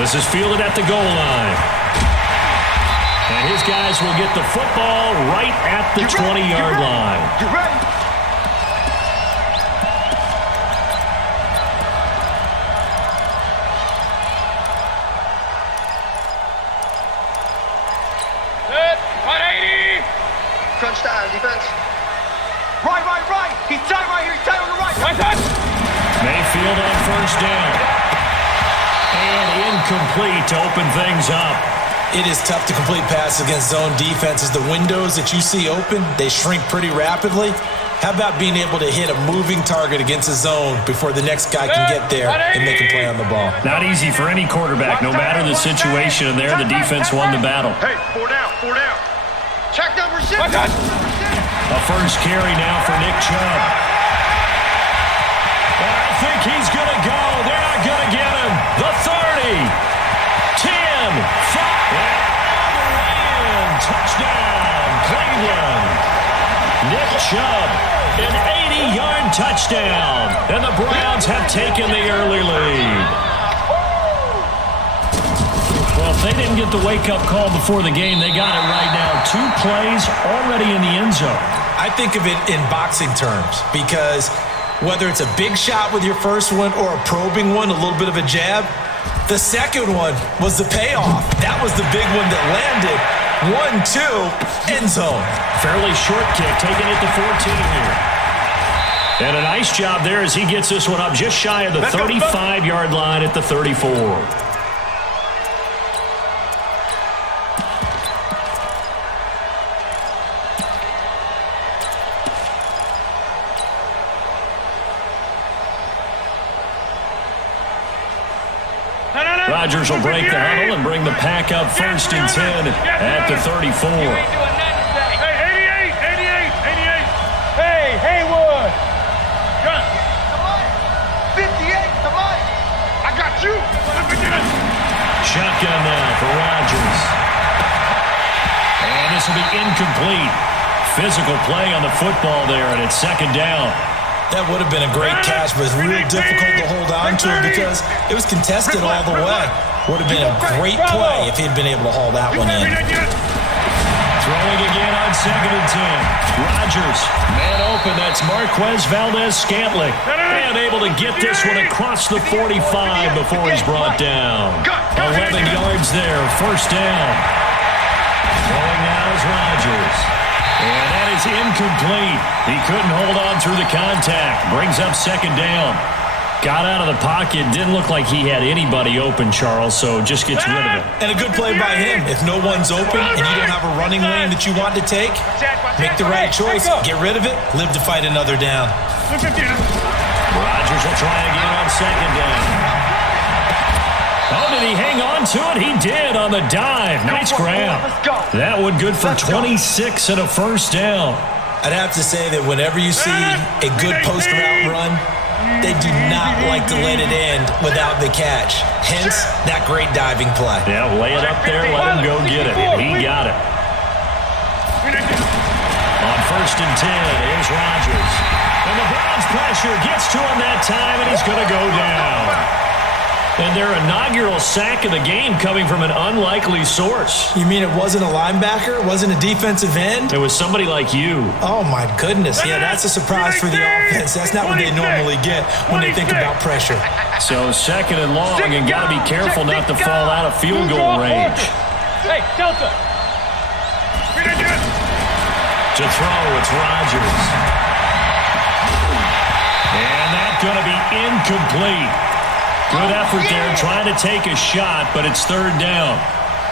This is fielded at the goal line. And his guys will get the football right at the 20-yard line. You're ready. Set, 180. Crunch time, defense. Right. He's tight right here. He's tight on the right. Right touch. Mayfield on first down. And incomplete to open things up. It is tough to complete passes against zone defenses. The windows that you see open, they shrink pretty rapidly. How about being able to hit a moving target against a zone before the next guy can get there and make a play on the ball? Not easy for any quarterback, no matter the situation. And there, the defense won the battle. Hey, 4 down. Check number 6. A first carry now for Nick Chubb. And I think he's going to go. They're not going to get him. The 30, 10, 5, and all the way in. Touchdown, Cleveland. Nick Chubb, an 80-yard touchdown. And the Browns have taken the early lead. Well, if they didn't get the wake-up call before the game, they got it right now. 2 plays already in the end zone. I think of it in boxing terms because whether it's a big shot with your first one or a probing one, a little bit of a jab, the second one was the payoff. That was the big one that landed. 1-2, end zone. Fairly short kick, taking it to 14 here. And a nice job there as he gets this one up just shy of the 35-yard line at the 34. Rodgers will break the huddle and bring the pack up first and 10 at the 34. Hey, 88. Hey, Haywood. 58 to Mike. I got you. Shotgun now for Rodgers. And this will be incomplete. Physical play on the football there, and it's second down. That would have been a great catch, but it's real difficult to hold on to it because it was contested all the way. Would have been a great play if he'd been able to haul that one in. Throwing again on second and 10. Rodgers, man open. That's Marquez Valdez-Scantling. And able to get this one across the 45 before he's brought down. 11 yards there, first down. Throwing now is Rodgers. And that is incomplete. He couldn't hold on through the contact. Brings up second down. Got out of the pocket. Didn't look like he had anybody open, Charles, so just gets rid of it. And a good play by him. If no one's open and you don't have a running lane that you want to take, make the right choice. Get rid of it. Live to fight another down. Rodgers will try again on second down. Oh, did he hang on to it? He did on the dive. Nice grab. That one good for 26 and a first down. I'd have to say that whenever you see a good post route run, they do not like to let it end without the catch. Hence, that great diving play. Yeah, lay it up there, let him go get it. And he got it. On first and 10, here's Rodgers. And the Browns pressure gets to him that time, and he's going to go down. And their inaugural sack of the game coming from an unlikely source. You mean it wasn't a linebacker? It wasn't a defensive end? It was somebody like you. Oh, my goodness. Yeah, that's a surprise for the offense. That's not what they normally get when they think about pressure. So second and long, and got to be careful not to fall out of field goal range. Hey, Delta. To throw, it's Rodgers. And that's going to be incomplete. Good effort there, trying to take a shot, but it's third down.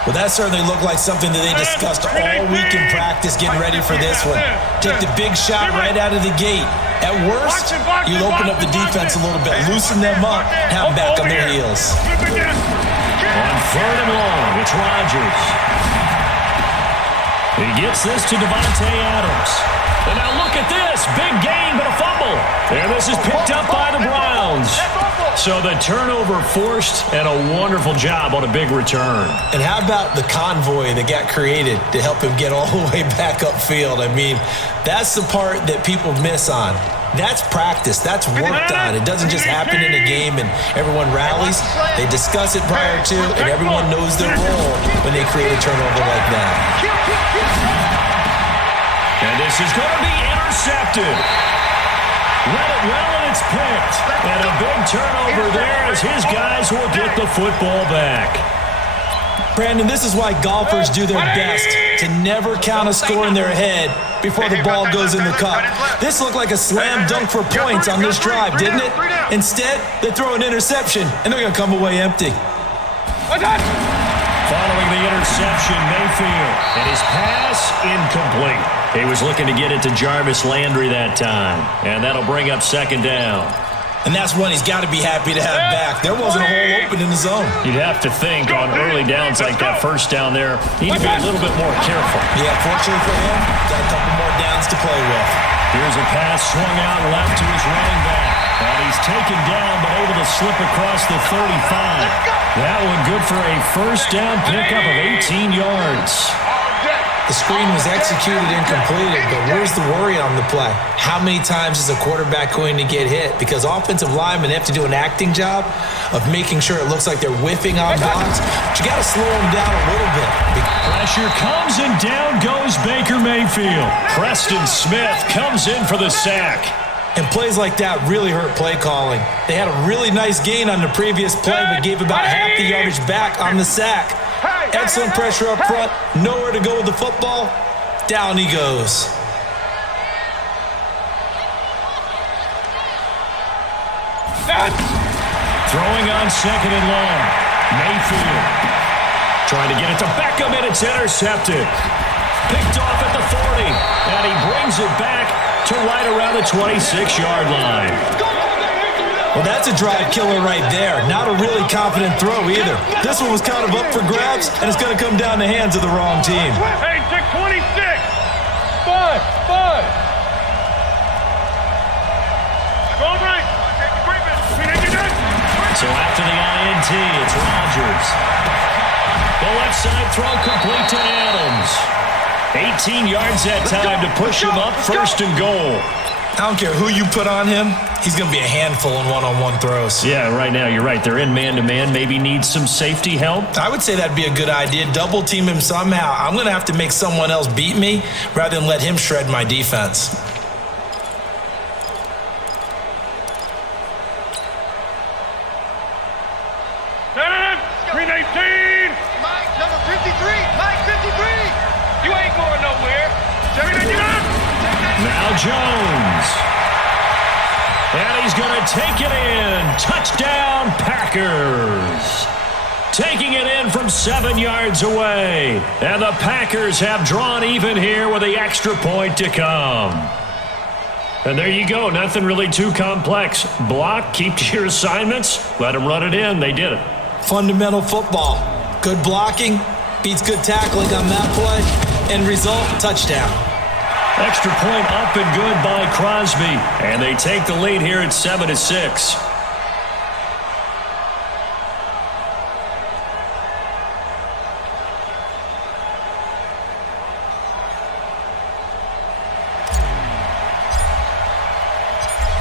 Well, that certainly looked like something that they discussed all week in practice getting ready for this one. Take the big shot right out of the gate. At worst, you'll open up the defense a little bit, loosen them up, have them back on their heels. On third and long, it's Rodgers. He gets this to Devontae Adams. And now look at this. Big gain, but a fumble. And this is picked up by the Browns. So the turnover forced, and a wonderful job on a big return. And how about the convoy that got created to help him get all the way back upfield? I mean, that's the part that people miss on. That's practice. That's work done. It doesn't just happen in a game and everyone rallies. They discuss it prior to, and everyone knows their role when they create a turnover like that. And this is going to be intercepted. Read it well, and it's picked. And a big turnover there as his guys will get the football back. Brandon, this is why golfers do their best to never count a score in their head before the ball goes in the cup. This looked like a slam dunk for points on this drive, didn't it? Instead, they throw an interception, and they're going to come away empty. Following the interception, Mayfield, and his pass incomplete. He was looking to get it to Jarvis Landry that time, and that'll bring up second down. And that's one he's got to be happy to have back. There wasn't a hole open in the zone. You'd have to think on early downs like that first down there, need to be a little bit more careful. Yeah, fortunately for him, got a couple more downs to play with. Here's a pass swung out left to his running back. And he's taken down but able to slip across the 35. That one good for a first down pickup of 18 yards. The screen was executed and completed, but where's the worry on the play? How many times is a quarterback going to get hit? Because offensive linemen have to do an acting job of making sure it looks like they're whiffing on blocks. But you got to slow them down a little bit. Pressure comes and down goes Baker Mayfield. Preston Smith comes in for the sack. And plays like that really hurt play calling. They had a really nice gain on the previous play, but gave about half the yardage back on the sack. Excellent pressure up front, nowhere to go with the football. Down he goes. Throwing on second and long. Mayfield trying to get it to Beckham, and it's intercepted. Picked off at the 40, and he brings it back to right around the 26-yard line. Well, that's a drive killer right there. Not a really confident throw either. This one was kind of up for grabs, and it's going to come down the hands of the wrong team. Hey, 626! 5. Going right. So after the INT, it's Rodgers. The left side throw complete to Adams. 18 yards that time to push him up first and goal. I don't care who you put on him, he's going to be a handful in one-on-one throws. Yeah, right now, you're right. They're in man-to-man. Maybe need some safety help. I would say that'd be a good idea. Double team him somehow. I'm going to have to make someone else beat me rather than let him shred my defense. Green 18! Mike, number 53! Mike, 53! You ain't going nowhere. Now Jones. And he's going to take it in. Touchdown, Packers. Taking it in from 7 yards away. And the Packers have drawn even here with the extra point to come. And there you go. Nothing really too complex. Block, keep to your assignments, let them run it in. They did it. Fundamental football. Good blocking beats good tackling on that play. End result, touchdown. Extra point up and good by Crosby. And they take the lead here at 7-6.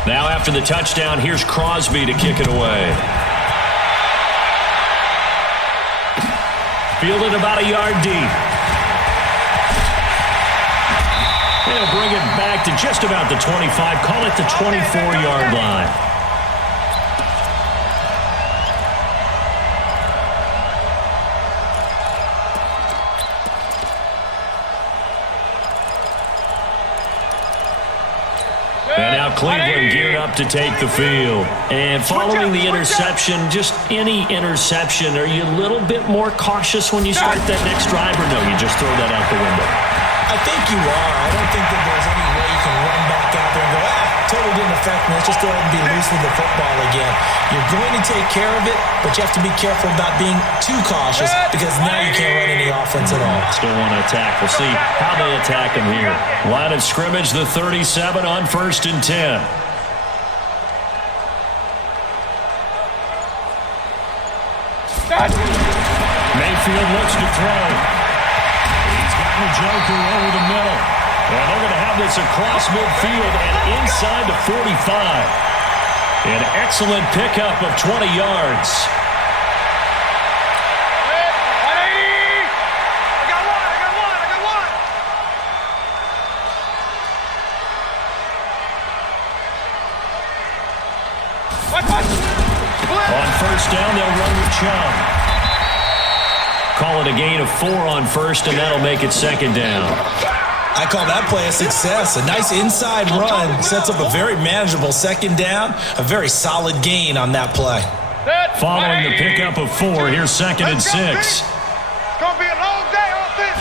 Now after the touchdown, here's Crosby to kick it away. Fielded about a yard deep. They'll bring it back to just about the 25. Call it the 24-yard line. And now Cleveland geared up to take the field. And following the interception, just any interception, are you a little bit more cautious when you start that next drive, or no, you just throw that out the window? I think you are. I don't think that there's any way you can run back out there and go, totally didn't affect me. Let's just go ahead and be loose with the football again. You're going to take care of it, but you have to be careful about being too cautious because now you can't run any offense at all. Still want to attack. We'll see how they attack him here. Line of scrimmage, the 37 on 1st and 10. Mayfield looks to throw. He's got the joker over the middle. And they're going to have this across midfield and inside the 45. An excellent pickup of 20 yards. On first down, they'll run with Chubb. Call it a gain of 4 on first, and that'll make it second down. I call that play a success. A nice inside run sets up a very manageable second down. A very solid gain on that play. Following the pickup of 4, here's second and 6. It's going to be a long day on this.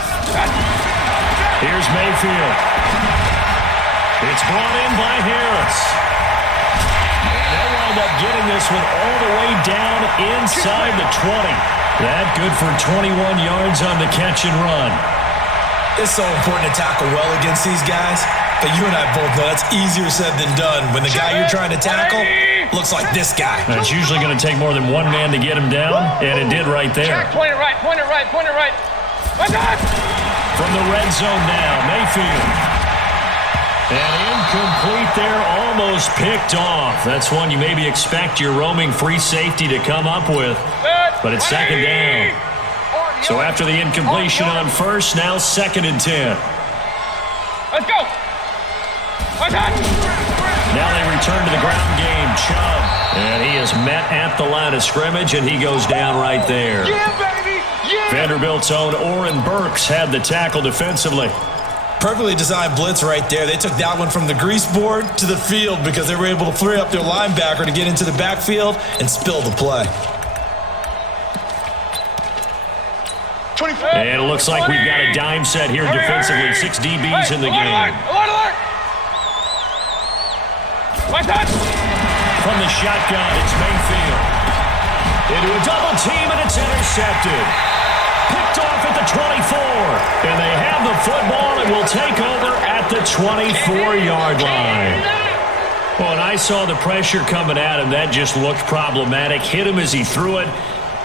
Here's Mayfield. It's brought in by Harris. And they'll wind up getting this one all the way down inside the 20. That good for 21 yards on the catch and run. It's so important to tackle well against these guys, but you and I both know that's easier said than done when the guy you're trying to tackle looks like this guy. It's usually going to take more than one man to get him down, and it did right there. Point it right, point it right, point it right. From the red zone now, Mayfield. And incomplete there, almost picked off. That's one you maybe expect your roaming free safety to come up with, but it's second down. So after the incompletion on first, now second and 10. Let's go. Now they return to the ground game. Chubb. And he is met at the line of scrimmage, and he goes down right there. Yeah, baby. Yeah. Vanderbilt's own Oren Burks had the tackle defensively. Perfectly designed blitz right there. They took that one from the grease board to the field because they were able to free up their linebacker to get into the backfield and spill the play. And it looks like we've got a dime set here defensively. 6 DBs in the game. From the shotgun, it's Mayfield. Into a double team, and it's intercepted. Picked off at the 24. And they have the football and will take over at the 24-yard line. Well, and I saw the pressure coming at him. That just looked problematic. Hit him as he threw it.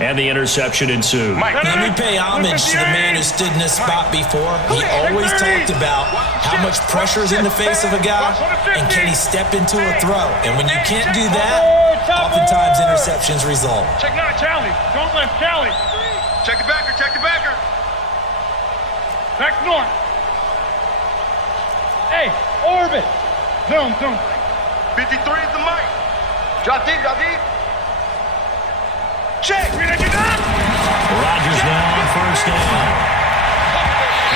And the interception ensued. Let me pay homage to the man who stood in this spot before. He always talked about how much pressure is in the face of a guy and can he step into a throw. And when you can't do that, oftentimes interceptions result. Check now, Charlie. Don't left, Charlie. Check the backer, check the backer. Back north. Hey, orbit. Zoom. 53 is the mic. Drop deep, drop deep. Check. Rodgers now on first down.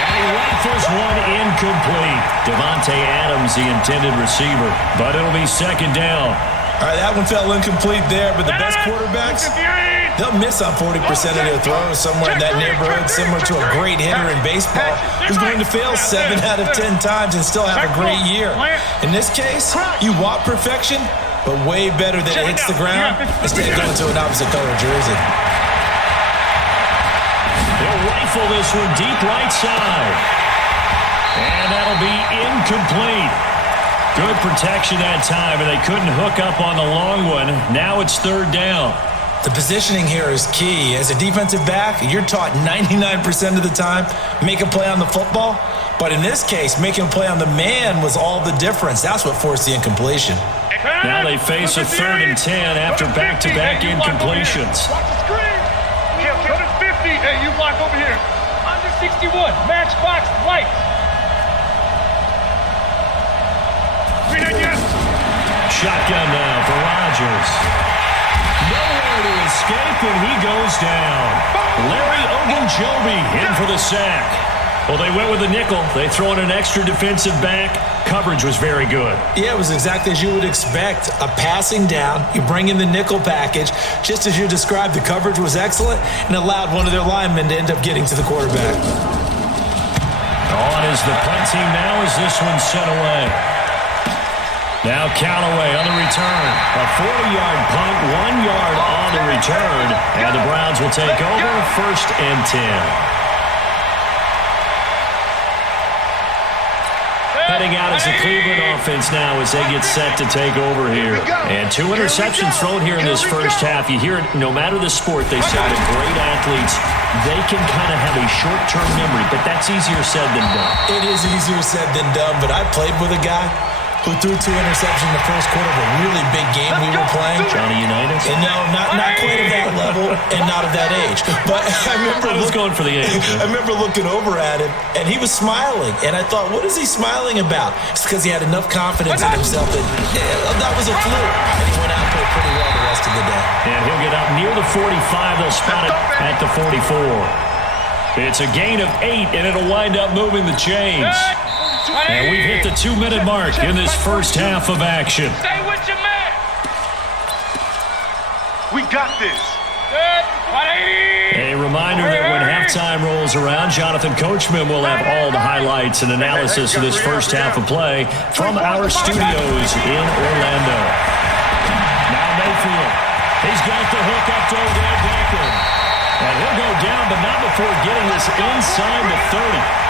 And he rifles one incomplete. Devontae Adams, the intended receiver. But it'll be second down. All right, that one fell incomplete there, but the best quarterbacks, they'll miss on 40% of their throws somewhere in that neighborhood, similar to a great hitter in baseball who's going to fail 7 out of 10 times and still have a great year. In this case, you want perfection, but way better that it hits the ground instead of going to an opposite color jersey. They'll rifle this one deep right side. And that'll be incomplete. Good protection that time, and they couldn't hook up on the long one. Now it's third down. The positioning here is key. As a defensive back, you're taught 99% of the time, make a play on the football. But in this case, making a play on the man was all the difference. That's what forced the incompletion. Now they face a third and 10 after back-to-back incompletions. Watch the screen. Kill 50. Hey, you block over here. Under 61. Matchbox lights. Shotgun now for Rodgers. Nowhere to escape, and he goes down. Larry Ogunjobi in for the sack. Well, they went with a nickel. They throw in an extra defensive back. Coverage was very good. Yeah, it was exactly as you would expect. A passing down, you bring in the nickel package. Just as you described, the coverage was excellent and allowed one of their linemen to end up getting to the quarterback. On is the punt team now as this one's sent away. Now Callaway on the return. A 40-yard punt, 1 yard on the return. And the Browns will take over first and 10. heading out as the Cleveland offense now as they get set to take over here. And 2 interceptions thrown here in this first half. You hear it, no matter the sport, they say that great athletes, they can kind of have a short-term memory, but that's easier said than done. It is easier said than done, but I played with a guy who threw 2 interceptions in the first quarter of a really big game we were playing. Johnny Unitas? And no, not quite of that level and not of that age. But I remember going for the age. I remember looking over at him, and he was smiling. And I thought, what is he smiling about? It's because he had enough confidence in himself that that was a fluke. And he went out there pretty well the rest of the day. And he'll get up near the 45. They'll spot it at the 44. It's a gain of 8, and it'll wind up moving the chains. And we've hit the 2-minute mark in this first half of action. Stay with your man. We got this. A reminder that when halftime rolls around, Jonathan Coachman will have all the highlights and analysis of this first half of play from our studios in Orlando. Now Mayfield. He's got the hook up to Odell Beckham. And he'll go down, but not before getting this inside the 30.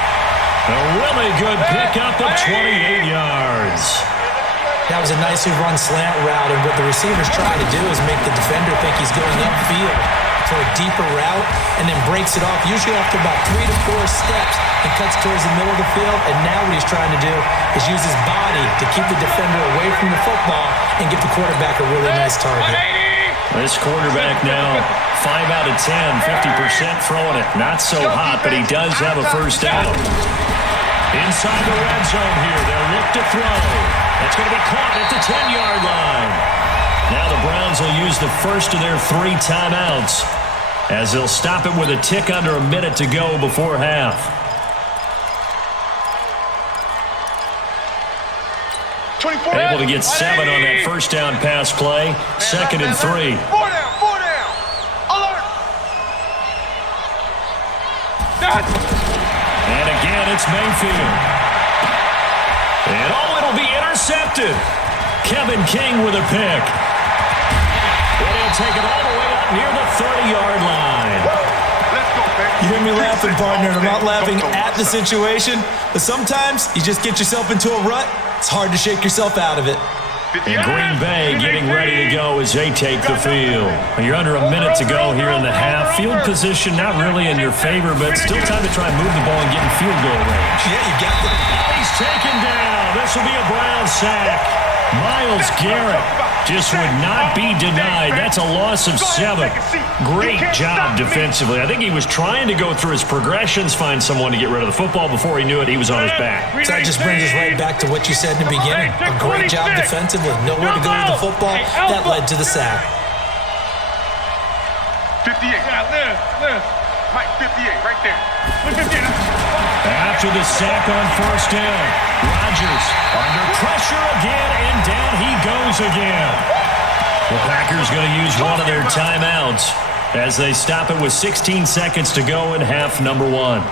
A really good pickup of 28 yards. That was a nicely run slant route, and what the receivers try to do is make the defender think he's going upfield for a deeper route, and then breaks it off, usually after about 3 to 4 steps, and cuts towards the middle of the field. And now what he's trying to do is use his body to keep the defender away from the football and give the quarterback a really nice target. This quarterback now 5 out of 10, 50% throwing it. Not so hot, but he does have a first down. Inside the red zone here, they'll look to throw. It's going to be caught at the 10-yard line. Now the Browns will use the first of their 3 timeouts as they'll stop it with a tick under a minute to go before half. 24. Able to get 7 on that first down pass play. 2nd and 3. 4 down, 4 down. Alert. And again, it's Mayfield. And it'll be intercepted. Kevin King with a pick. And he'll take it all the way up near the 30-yard line. Let's go, man. You hear me laughing, partner, and I'm not laughing at the situation, but sometimes you just get yourself into a rut. It's hard to shake yourself out of it. And Green Bay getting ready to go as they take the field. You're under a minute to go here in the half. Field position not really in your favor, but still time to try and move the ball and get in field goal range. Yeah, you got it. He's taken down. This will be a Brown sack. Myles Garrett just would not be denied. That's a loss of 7. Great job defensively. I think he was trying to go through his progressions, find someone to get rid of the football. Before he knew it, he was on his back. So that just brings us right back to what you said in the beginning. A great job defensively. Nowhere to go with the football. That led to the sack. 58. Live. Mike, 58, right there. After the sack on first down, Rodgers under pressure again, and down he goes again. The Packers going to use one of their timeouts as they stop it with 16 seconds to go in half number 1.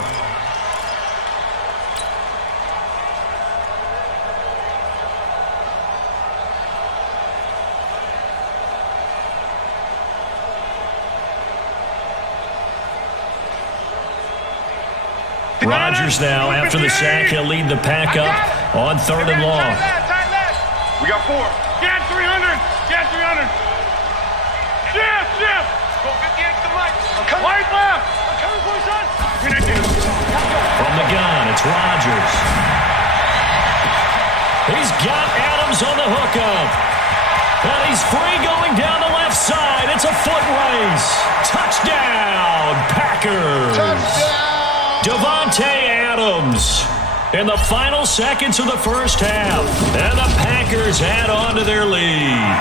Rodgers now, after the sack, he'll lead the pack up on 3rd and long. We got 4. Get 300. Get 300. Shift. Go 58 to Mike. White left. I'm coming for you, son. From the gun, it's Rodgers. He's got Adams on the hookup. And he's free going down the left side. It's a foot race. Touchdown, Packers. Touchdown. Davante Adams in the final seconds of the first half. And the Packers add on to their lead.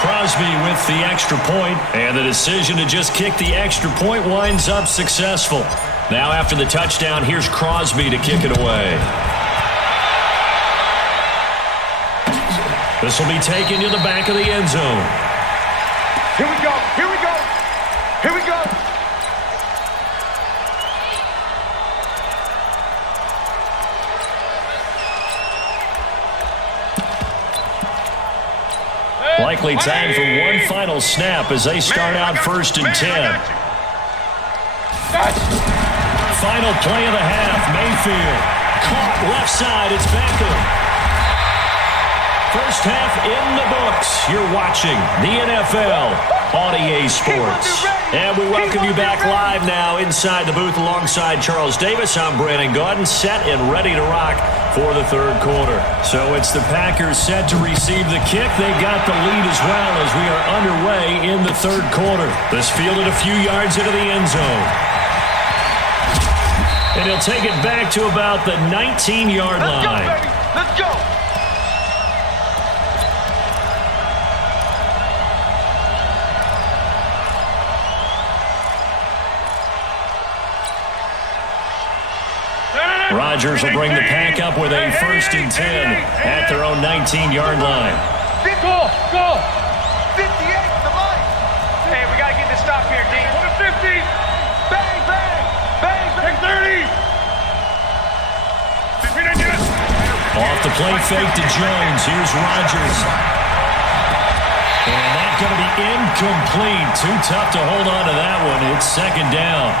Crosby with the extra point, and the decision to just kick the extra point winds up successful. Now after the touchdown, here's Crosby to kick it away. This will be taken to the back of the end zone. Here we go. Likely time for one final snap as they start out 1st and 10. Final play of the half, Mayfield. Caught left side. It's Beckham. First half in the books. You're watching the NFL on EA Sports. And we welcome you back live now inside the booth alongside Charles Davis. I'm Brandon Gaudin, set and ready to rock for the third quarter. So it's the Packers set to receive the kick. They've got the lead as well as we are underway in the third quarter. This fielded a few yards into the end zone. And he'll take it back to about the 19-yard line. Let's go, baby. Let's go. Rodgers will bring the Pack up with a 1st and 10 at their own 19-yard line. Go! 58 to Mike. Hey, we got to get this stop here, Dean. Go to 50. Bang, bang. Bang, bang. Take 30. Off the play fake to Jones. Here's Rodgers. And that's going to be incomplete. Too tough to hold on to that one. It's 2nd down.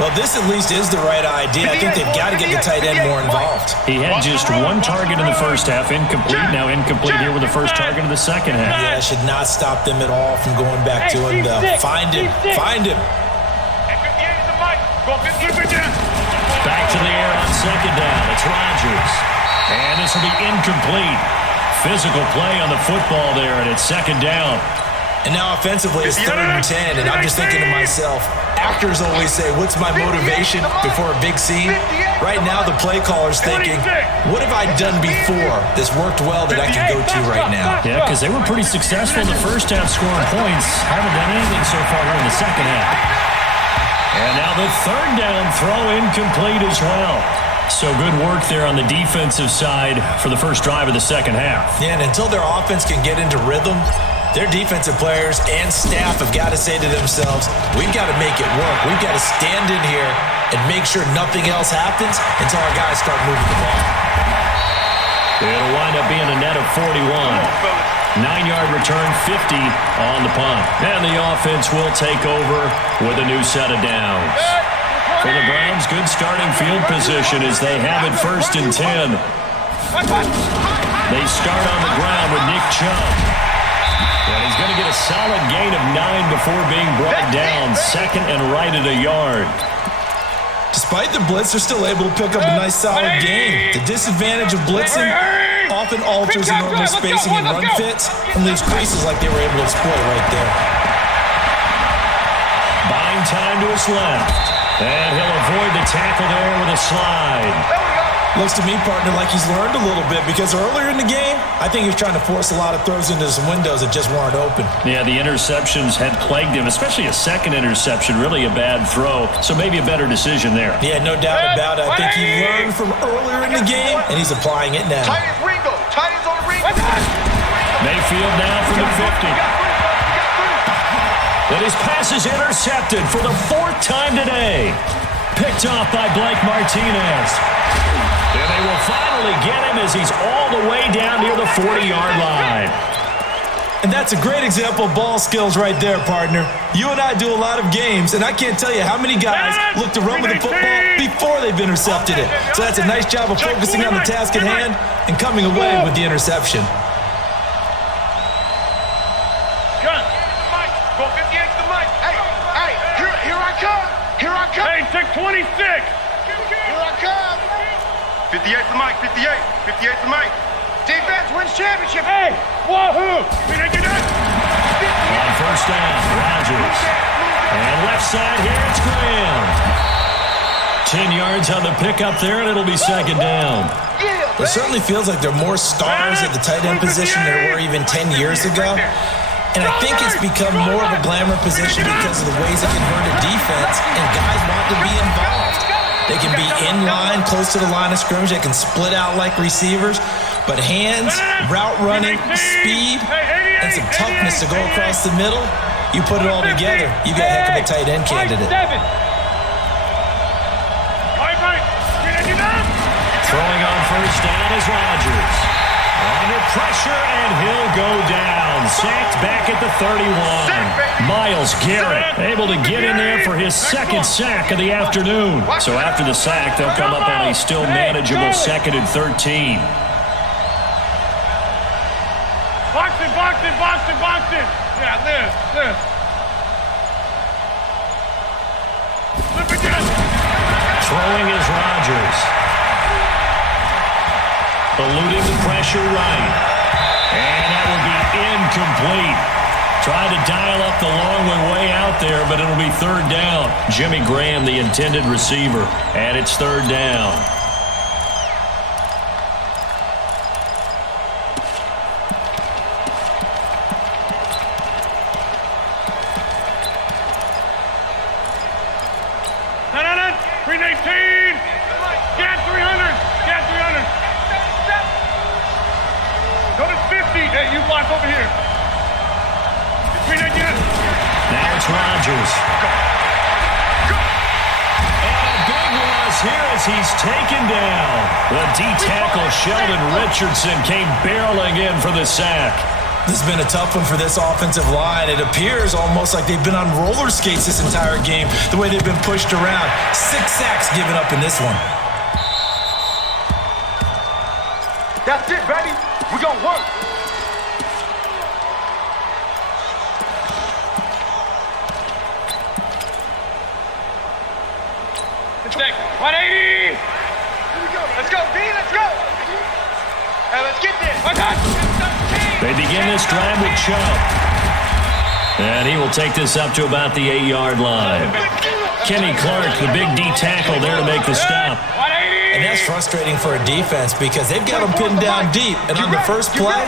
Well, this at least is the right idea. I think they've got to get the tight end more involved. He had just one target in the first half, incomplete. Now incomplete here with the first target of the second half. Yeah, it should not stop them at all from going back to him. Find him. Find him. Back to the air on 2nd down. It's Rodgers. And this will be incomplete. Physical play on the football there, and it's 2nd down. And now offensively, it's 3rd and 10, and I'm just thinking to myself, actors always say, what's my motivation before a big scene? Right now, the play caller's thinking, what have I done before that's worked well that I can go to right now? Yeah, because they were pretty successful in the first half scoring points. Haven't done anything so far here in the second half. And now the 3rd down throw incomplete as well. So good work there on the defensive side for the first drive of the second half. Yeah, and until their offense can get into rhythm, their defensive players and staff have got to say to themselves, we've got to make it work. We've got to stand in here and make sure nothing else happens until our guys start moving the ball. It'll wind up being a net of 41. 9-yard return, 50 on the punt. And the offense will take over with a new set of downs. For the Browns, good starting field position as they have it 1st and 10. They start on the ground with Nick Chubb. And he's going to get a solid gain of 9 before being brought down. 2nd and right at a yard. Despite the blitz, they're still able to pick up a nice solid gain. The disadvantage of blitzing often alters the normal spacing and run fits and leaves creases like they were able to exploit right there. Buying time to his left. And he'll avoid the tackle there with a slide. Looks to me, partner, like he's learned a little bit because earlier in the game, I think he was trying to force a lot of throws into some windows that just weren't open. Yeah, the interceptions had plagued him, especially a second interception, really a bad throw. So maybe a better decision there. Yeah, no doubt about it. I think he learned from earlier in the game, and he's applying it now. Tight ends Ringo. Tight ends on the Ringo. Mayfield now from the 50. And his pass is intercepted for the 4th time today. Picked off by Blake Martinez. And they will finally get him as he's all the way down near the 40-yard line. And that's a great example of ball skills right there, partner. You and I do a lot of games, and I can't tell you how many guys look to run with the football before they've intercepted it. So that's a nice job of focusing on the task at hand and coming away with the interception. Go 58 to the mic. Hey, here I come. Here I come. Hey, take 26. Here I come. 58 to the mic, 58 to the mic. Defense wins championship. Hey, wahoo! We didn't get that. On 1st down, Rodgers. And left side here, it's Graham. 10 yards on the pickup there, and it'll be 2nd down. It certainly feels like there are more stars at the tight end position than there were even 10 years ago. And I think it's become more of a glamour position because of the ways it can hurt a defense, and guys want to be involved. They can be in line, close to the line of scrimmage. They can split out like receivers. But hands, route running, speed, and some toughness to go across the middle, you put it all together, you got a heck of a tight end candidate. Throwing on 1st down is Rodgers. Under pressure, and he'll go down. Sacked back at the 31. Myles Garrett able to get in there for his second sack of the afternoon. So after the sack, they'll come up on a still manageable 2nd and 13. Box it. Yeah, this. Flip again. Throwing is Rodgers. Eluding the pressure right. And that will be incomplete. Tried to dial up the long way out there, but it'll be 3rd down. Jimmy Graham, the intended receiver, and it's 3rd down. Green 18. Get 300. Go to 50. Hey, you block over here. Green again. Now it's Rodgers. And a big loss here as he's taken down. The D-tackle Sheldon Richardson came barreling in for the sack. This has been a tough one for this offensive line. It appears almost like they've been on roller skates this entire game, the way they've been pushed around. 6 sacks given up in this one. That's it, baby. We're going to work. Check. 180. Here we go. Let's go, D. Let's go. Hey, let's get this. They begin this drive with Chubb. And he will take this up to about the 8-yard line. Kenny Clark, the big D tackle there to make the stop. And that's frustrating for a defense because they've got them pinned down deep. And on the first play,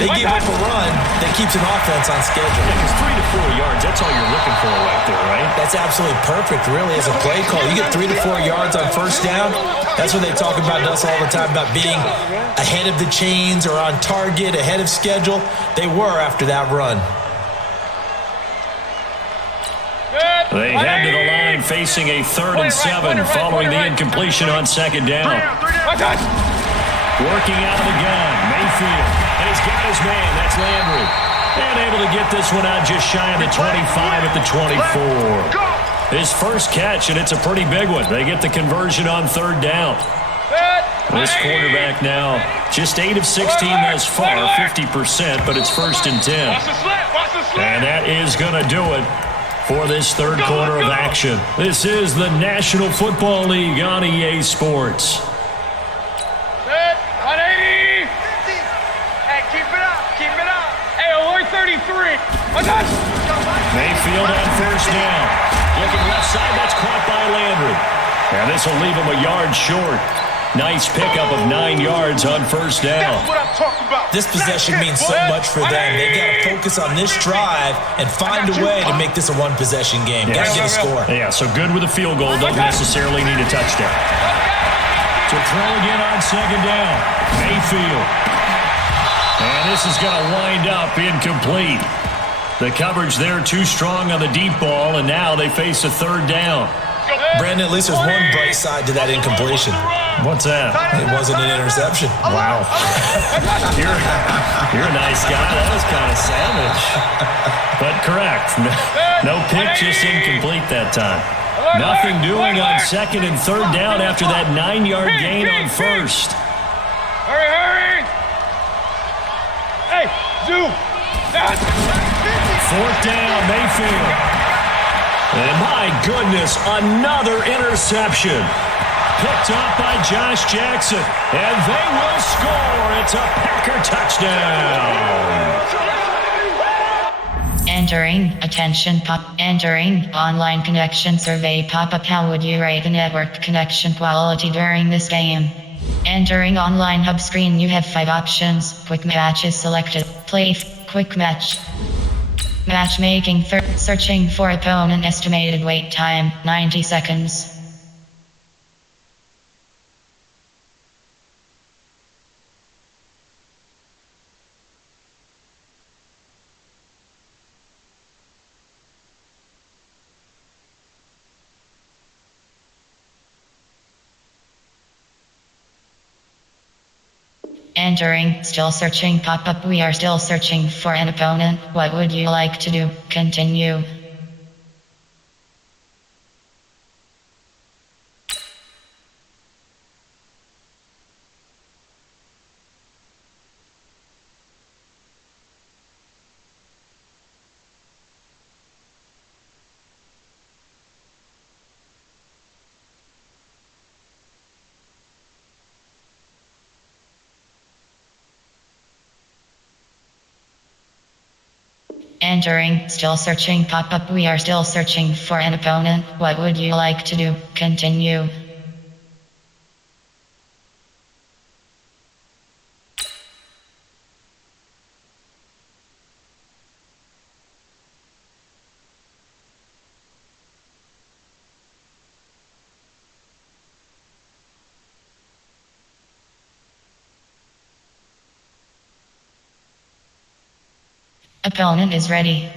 they give up a run that keeps an offense on schedule. Yeah, because 3 to 4 yards, that's all you're looking for right there, right? That's absolutely perfect, really, as a play call. You get 3 to 4 yards on first down. That's what they talk about us all the time, about being ahead of the chains or on target, ahead of schedule. They were after that run. They head to the line facing a 3rd and 7 following the incompletion on 2nd down. Working out of the gun, Mayfield. And he's got his man, that's Landry. And able to get this one out just shy of the 25 at the 24. His first catch, and it's a pretty big one. They get the conversion on 3rd down. This quarterback now just 8 of 16 thus far, 50%, but it's 1st and 10. And that is going to do it for this 3rd quarter of action. This is the National Football League on EA Sports. 180. Hey, keep it up. Hey, alert 33. Mayfield on 1st down. Looking left side, that's caught by Landry. And this will leave him a yard short. Nice pickup of 9 yards on 1st down. That's what I'm talking about. This possession means so much for them. They've got to focus on this drive and find a way to make this a one-possession game. Got to get a score. Yeah, so good with a field goal. Don't necessarily need a touchdown. To throw again on 2nd down. Mayfield. And this is going to wind up incomplete. The coverage there too strong on the deep ball, and now they face a 3rd down. Brandon, at least there's one bright side to that incompletion. What's that? It wasn't an interception. Wow. You're a nice guy. That was kind of savage. But correct. No pick, just incomplete that time. Nothing doing on 2nd and 3rd down after that 9-yard gain on 1st. Hurry. Hey, zoom. 4th down, Mayfield. And my goodness, another interception. Picked up by Josh Jackson. And they will score. It's a Packer touchdown. Entering online connection survey pop-up. How would you rate the network connection quality during this game? Entering online hub screen, you have 5 options. Quick match is selected. Play quick match. Matchmaking. Searching for opponent. Estimated wait time 90 seconds. Entering, still searching pop-up. We are still searching for an opponent. What would you like to do? Continue. Entering, still searching pop-up. We are still searching for an opponent. What would you like to do? Continue. Opponent is ready.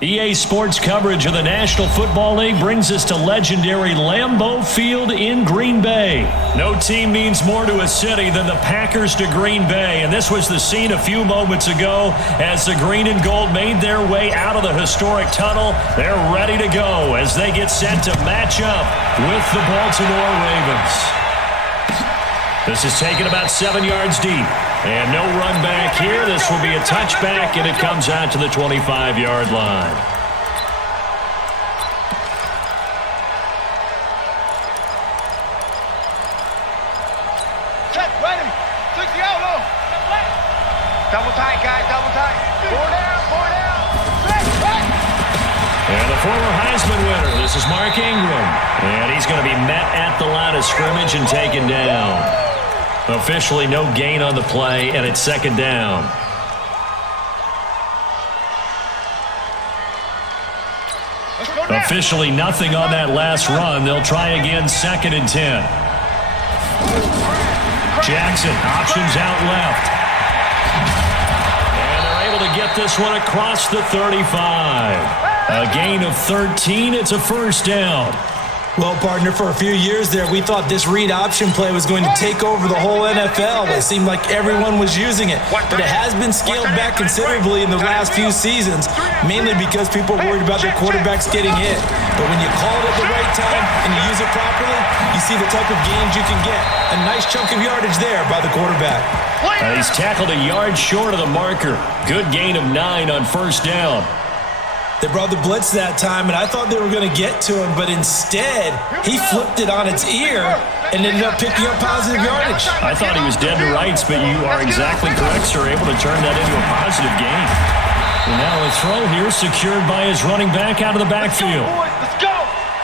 EA Sports coverage of the National Football League brings us to legendary Lambeau Field in Green Bay. No team means more to a city than the Packers to Green Bay, and this was the scene a few moments ago as the green and gold made their way out of the historic tunnel. They're ready to go as they get set to match up with the Baltimore Ravens. This is taken about 7 yards deep. And no run back here. This will be a touchback, and it comes out to the 25-yard line. Set, ready. 60 out, low. Double tight, guys, double tight. Four down. Set, right. And the former Heisman winner, this is Mark Ingram. And he's going to be met at the line of scrimmage and taken down. Officially no gain on the play, and it's second down. Officially nothing on that last run. They'll try again, second and 10. Jackson, options out left. And they're able to get this one across the 35. A gain of 13. It's a first down. Well, partner, for a few years there, we thought this read option play was going to take over the whole NFL. It seemed like everyone was using it. But it has been scaled back considerably in the last few seasons, mainly because people are worried about their quarterbacks getting hit. But when you call it at the right time and you use it properly, you see the type of gains you can get. A nice chunk of yardage there by the quarterback. He's tackled a yard short of the marker. Good gain of 9 on first down. They brought the blitz that time, and I thought they were going to get to him, but instead, he flipped it on its ear and ended up picking up positive yardage. I thought he was dead to rights, but you are exactly correct, sir. Able to turn that into a positive gain. And now a throw here secured by his running back out of the backfield. Let's go.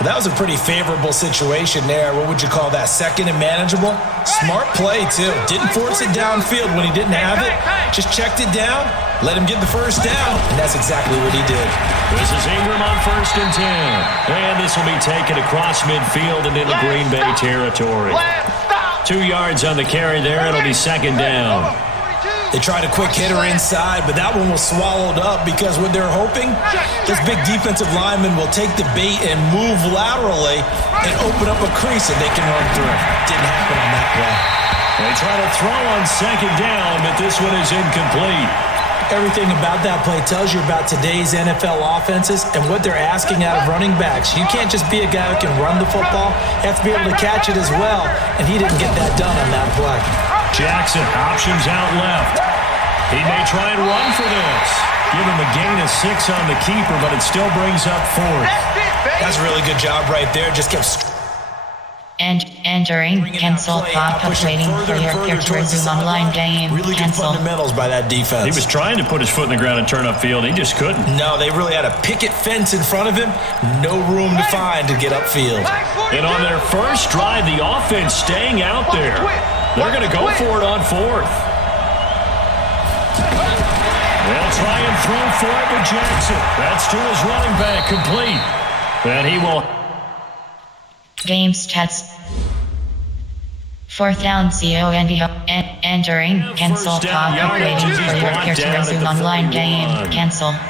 That was a pretty favorable situation there. What would you call that? Second and manageable? Smart play, too. Didn't force it downfield when he didn't have it. Just checked it down, let him get the first down, and that's exactly what he did. This is Ingram on first and 10. And this will be taken across midfield and into Green Bay territory. 2 yards on the carry there. It'll be second down. They tried a quick hitter inside, but that one was swallowed up because what they're hoping, this big defensive lineman will take the bait and move laterally and open up a crease that they can run through. Didn't happen on that play. They try to throw on second down, but this one is incomplete. Everything about that play tells you about today's NFL offenses and what they're asking out of running backs. You can't just be a guy who can run the football. You have to be able to catch it as well, and he didn't get that done on that play. Jackson, options out left. He may try and run for this. Give him a gain of 6 on the keeper, but it still brings up 4th. That's a really good job right there. Just kept... And entering, cancel, pop-up, waiting for your picture zoom online game, really cancel. Good fundamentals by that defense. He was trying to put his foot in the ground and turn upfield. He just couldn't. No, they really had a picket fence in front of him. No room to find to get upfield. And on their first drive, the offense staying out there. They're going to go for it on 4th. They'll try and throw for it with Jackson. That's to his running back, complete. And he will... Game stats. Fourth down, entering, cancel, First down, talk, waiting yardage for is your brought peer to down at resume the online 41. game, cancel. Here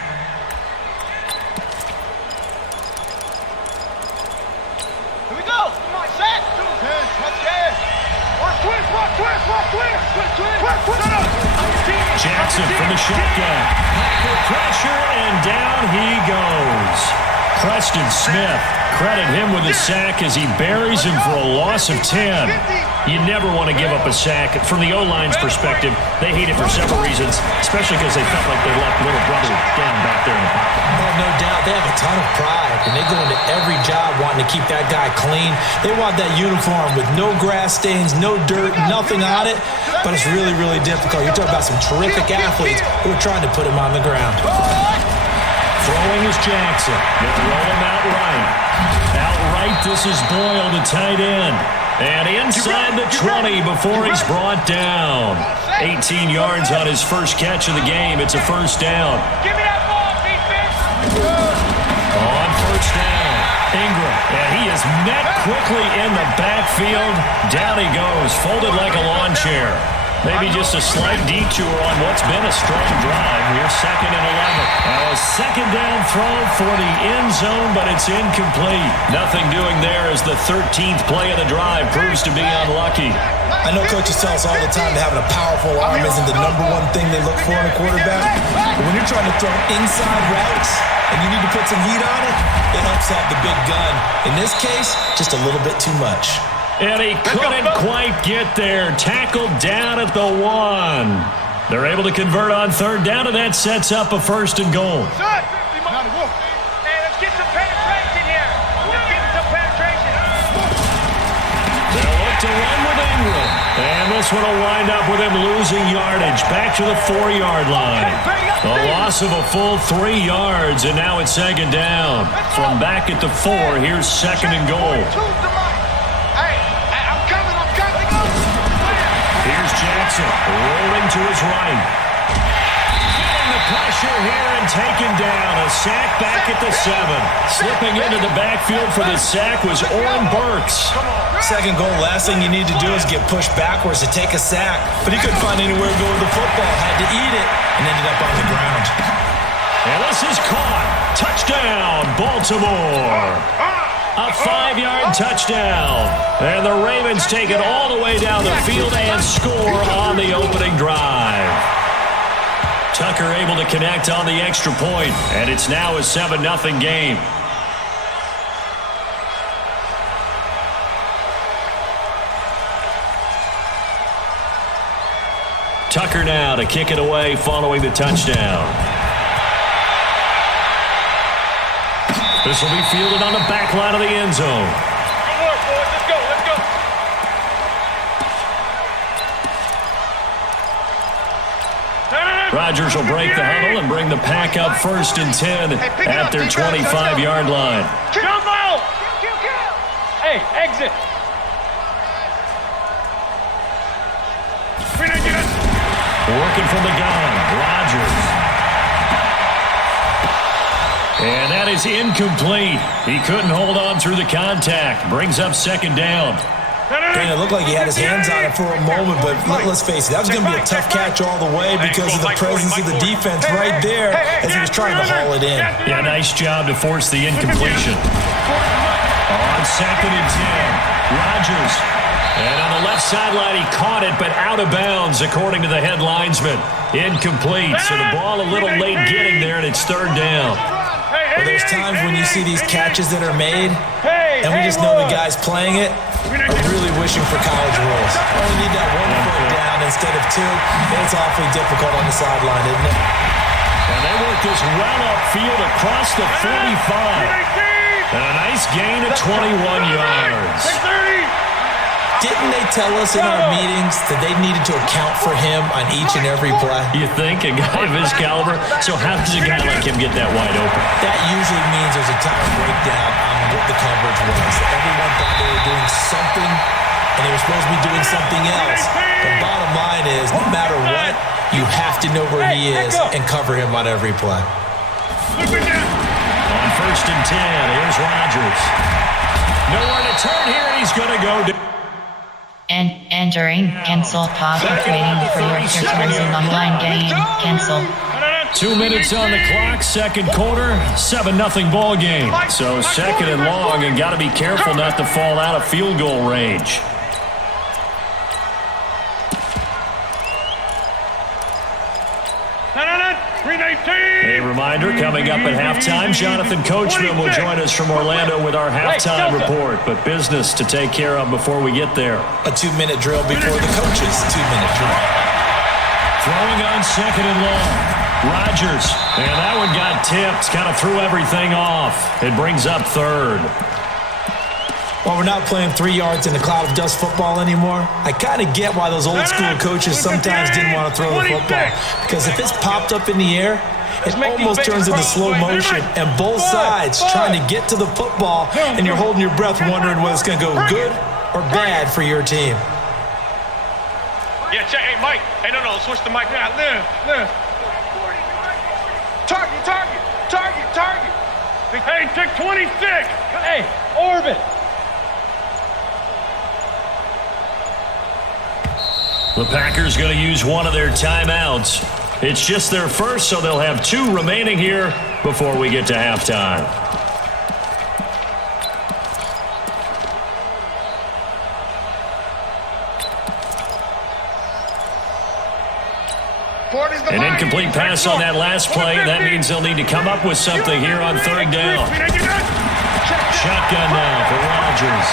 we go. Come on, set. Touch gas. Jackson from the shotgun. Packer pressure, and down he goes. Preston Smith, credit him with a sack as he buries him for a loss of 10. You never want to give up a sack. From the O-line's perspective, they hate it for several reasons, especially because they felt like they left little brother down back there in the pocket. Oh, no doubt. They have a ton of pride, and they go into every job wanting to keep that guy clean. They want that uniform with no grass stains, no dirt, nothing on it, but it's really, really difficult. You're talking about some terrific athletes who are trying to put him on the ground. Throwing is Jackson. They'll roll him outright. Outright, this is Boyle, the tight end. And inside the 20 before he's brought down. 18 yards on his first catch of the game. It's a first down. Give me that ball, defense. On first down, Ingram. And he is met quickly in the backfield. Down he goes, folded like a lawn chair. Maybe just a slight detour on what's been a strong drive. Here's 2nd and 11. A second down throw for the end zone, but it's incomplete. Nothing doing there as the 13th play of the drive proves to be unlucky. I know coaches tell us all the time that having a powerful arm isn't the number one thing they look for in a quarterback. But when you're trying to throw inside routes and you need to put some heat on it, it helps have the big gun. In this case, just a little bit too much. And he couldn't quite get there. Tackled down at the 1. They're able to convert on third down, and that sets up a 1st and goal. Hey, let's get some penetration here. Let's get some penetration. They'll look to run with Ingram. And this one will wind up with him losing yardage. Back to the 4-yard line. A loss of a full 3 yards, and now it's 2nd down. From back at the 4, here's 2nd and goal. Here's Jackson, rolling to his right. Feeling the pressure here and taken down. A sack back at the 7. Slipping into the backfield for the sack was Oren Burks. 2nd goal, last thing you need to do is get pushed backwards to take a sack. But he couldn't find anywhere to go with the football. Had to eat it and ended up on the ground. And this is caught. Touchdown, Baltimore. A 5-yard touchdown. And the Ravens take it all the way down the field and score on the opening drive. Tucker able to connect on the extra point, and it's now a 7-0 game. Tucker now to kick it away following the touchdown. This will be fielded on the back line of the end zone. Good work, boys. Let's go. Let's go. Rodgers will break the huddle and bring the pack up 1st and 10 at their 25-yard line. Jump out. Hey, exit. Working from the gun, Rodgers. And that is incomplete. He couldn't hold on through the contact. Brings up 2nd down. And it looked like he had his hands on it for a moment, but let's face it, that was going to be a tough catch all the way because of the presence of the defense right there as he was trying to haul it in. Yeah, nice job to force the incompletion. On 2nd and 10, Rodgers. And on the left sideline, he caught it, but out of bounds, according to the head linesman. Incomplete, so the ball a little late getting there, and it's 3rd down. Well, there's times when you see these catches that are made, and we just know the guys playing it are really wishing for college rules. Only need that 1 foot down instead of 2, and it's awfully difficult on the sideline, isn't it? And they work this well upfield across the 45. And a nice gain of 21 yards. Didn't they tell us in our meetings that they needed to account for him on each and every play? You think? A guy of his caliber? So how does a guy like him get that wide open? That usually means there's a tire breakdown on what the coverage was. Everyone thought they were doing something, and they were supposed to be doing something else. The bottom line is, no matter what, you have to know where he is and cover him on every play. On 1st and 10, here's Rodgers. Nowhere to turn here, and he's going to go. Entering, cancel, pause, waiting for your turn to resume online game, cancel. 2 minutes on the clock, second quarter, 7-0 ball game. So second and long, and got to be careful not to fall out of field goal range. A reminder, coming up at halftime, Jonathan Coachman will join us from Orlando with our halftime report. But business to take care of before we get there. A 2-minute drill before the coach's 2-minute drill. Throwing on second and long. Rodgers, and that one got tipped, kind of threw everything off. It brings up third. While we're not playing 3 yards in a cloud of dust football anymore, I kind of get why those old school coaches sometimes didn't want to throw the football. Because if it's popped up in the air, it almost turns into slow motion, and both sides trying to get to the football, and you're holding your breath wondering whether it's going to go good or bad for your team. Yeah, check. Hey, Mike. Hey, no, switch the mic now. Live. Target. Hey, take 26. Hey, orbit. The Packers going to use one of their timeouts. It's just their first, so they'll have 2 remaining here before we get to halftime. An incomplete pass on that last play. That means they'll need to come up with something here on third down. Shotgun now for Rodgers.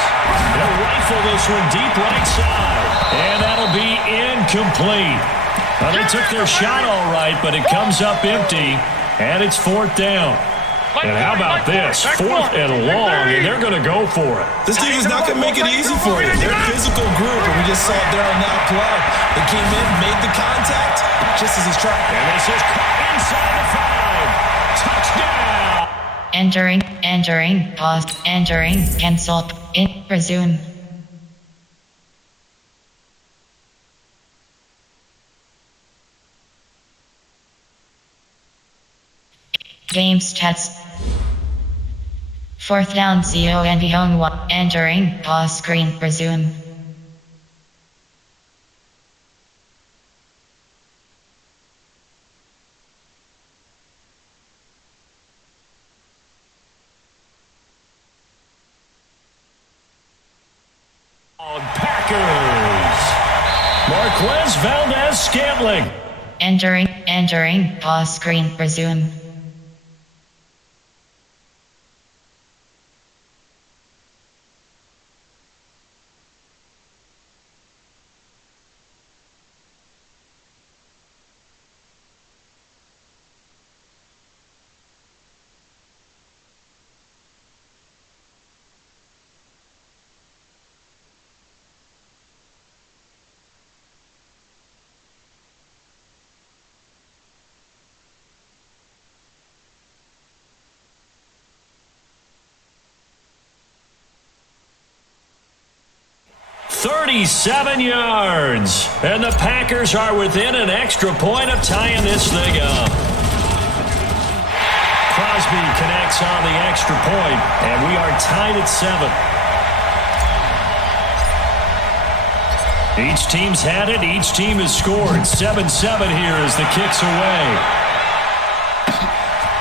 They'll rifle this one deep right side. And that'll be incomplete. Well, they took their shot all right, but it comes up empty. And it's fourth down. And how about this? 4th and long, and they're going to go for it. This team is not going to make it easy for you. They're a physical group, and we just saw it there on that play. They came in, made the contact, just as he's trying. And this is inside the 5. Touchdown! Entering, pause, entering, cancel, resume. Game stats. 4th down, CO and beyond 1. Entering, pause screen, resume. Packers. Marquez Valdez-Scantling. Entering, pause screen, resume. .37 yards. And the Packers are within an extra point of tying this thing up. Crosby connects on the extra point, and we are tied at 7. Each team's had it. Each team has scored. 7-7 here as the kick's away.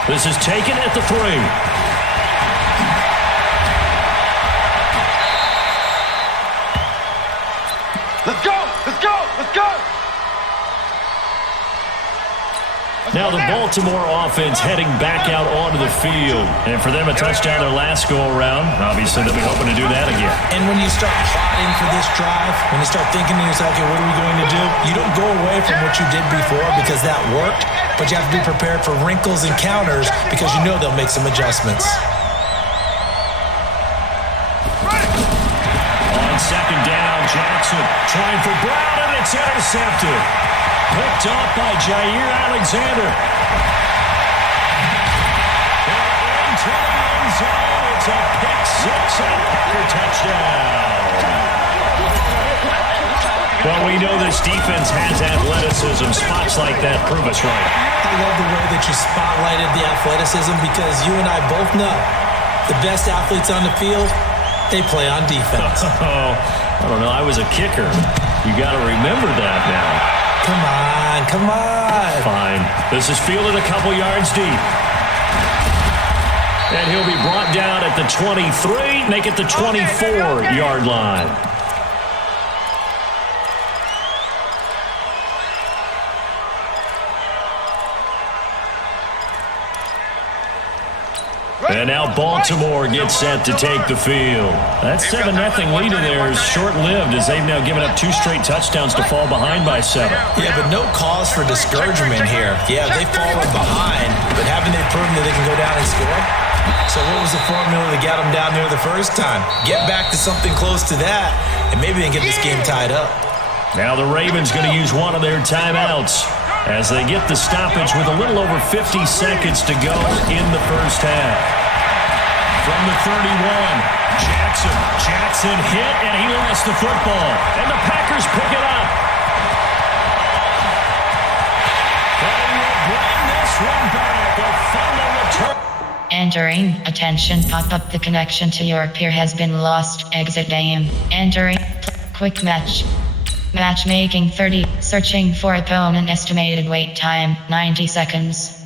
This is taken at the 3. Let's go! Now the Baltimore offense heading back out onto the field. And for them, a touchdown their last go-around. Obviously, they'll be hoping to do that again. And when you start plotting for this drive, when you start thinking to yourself, okay, what are we going to do? You don't go away from what you did before because that worked, but you have to be prepared for wrinkles and counters because you know they'll make some adjustments. On second down, Jackson trying for Brown, and it's intercepted. Picked off by Jair Alexander. Into the end zone. It's a pick six and a touchdown. Well, we know this defense has athleticism. Spots like that prove us right. I love the way that you spotlighted the athleticism because you and I both know the best athletes on the field, they play on defense. I don't know. I was a kicker. You got to remember that now. Come on. Fine. This is fielded a couple yards deep. And he'll be brought down at the 23, make it the 24-yard line. And now Baltimore gets set to take the field. That 7-0 lead in there is short-lived as they've now given up 2 straight touchdowns to fall behind by 7. Yeah, but no cause for discouragement here. Yeah, they've fallen behind, but haven't they proven that they can go down and score? So what was the formula that got them down there the first time? Get back to something close to that, and maybe they can get this game tied up. Now the Ravens going to use one of their timeouts as they get the stoppage with a little over 50 seconds to go in the first half. From the 31, Jackson hit, and he lost the football. And the Packers pick it up. They will bring this one back. A fumble return. Entering, attention, pop up, the connection to your peer has been lost. Exit game. Entering, quick match. Matchmaking 30, searching for opponent, estimated wait time, 90 seconds.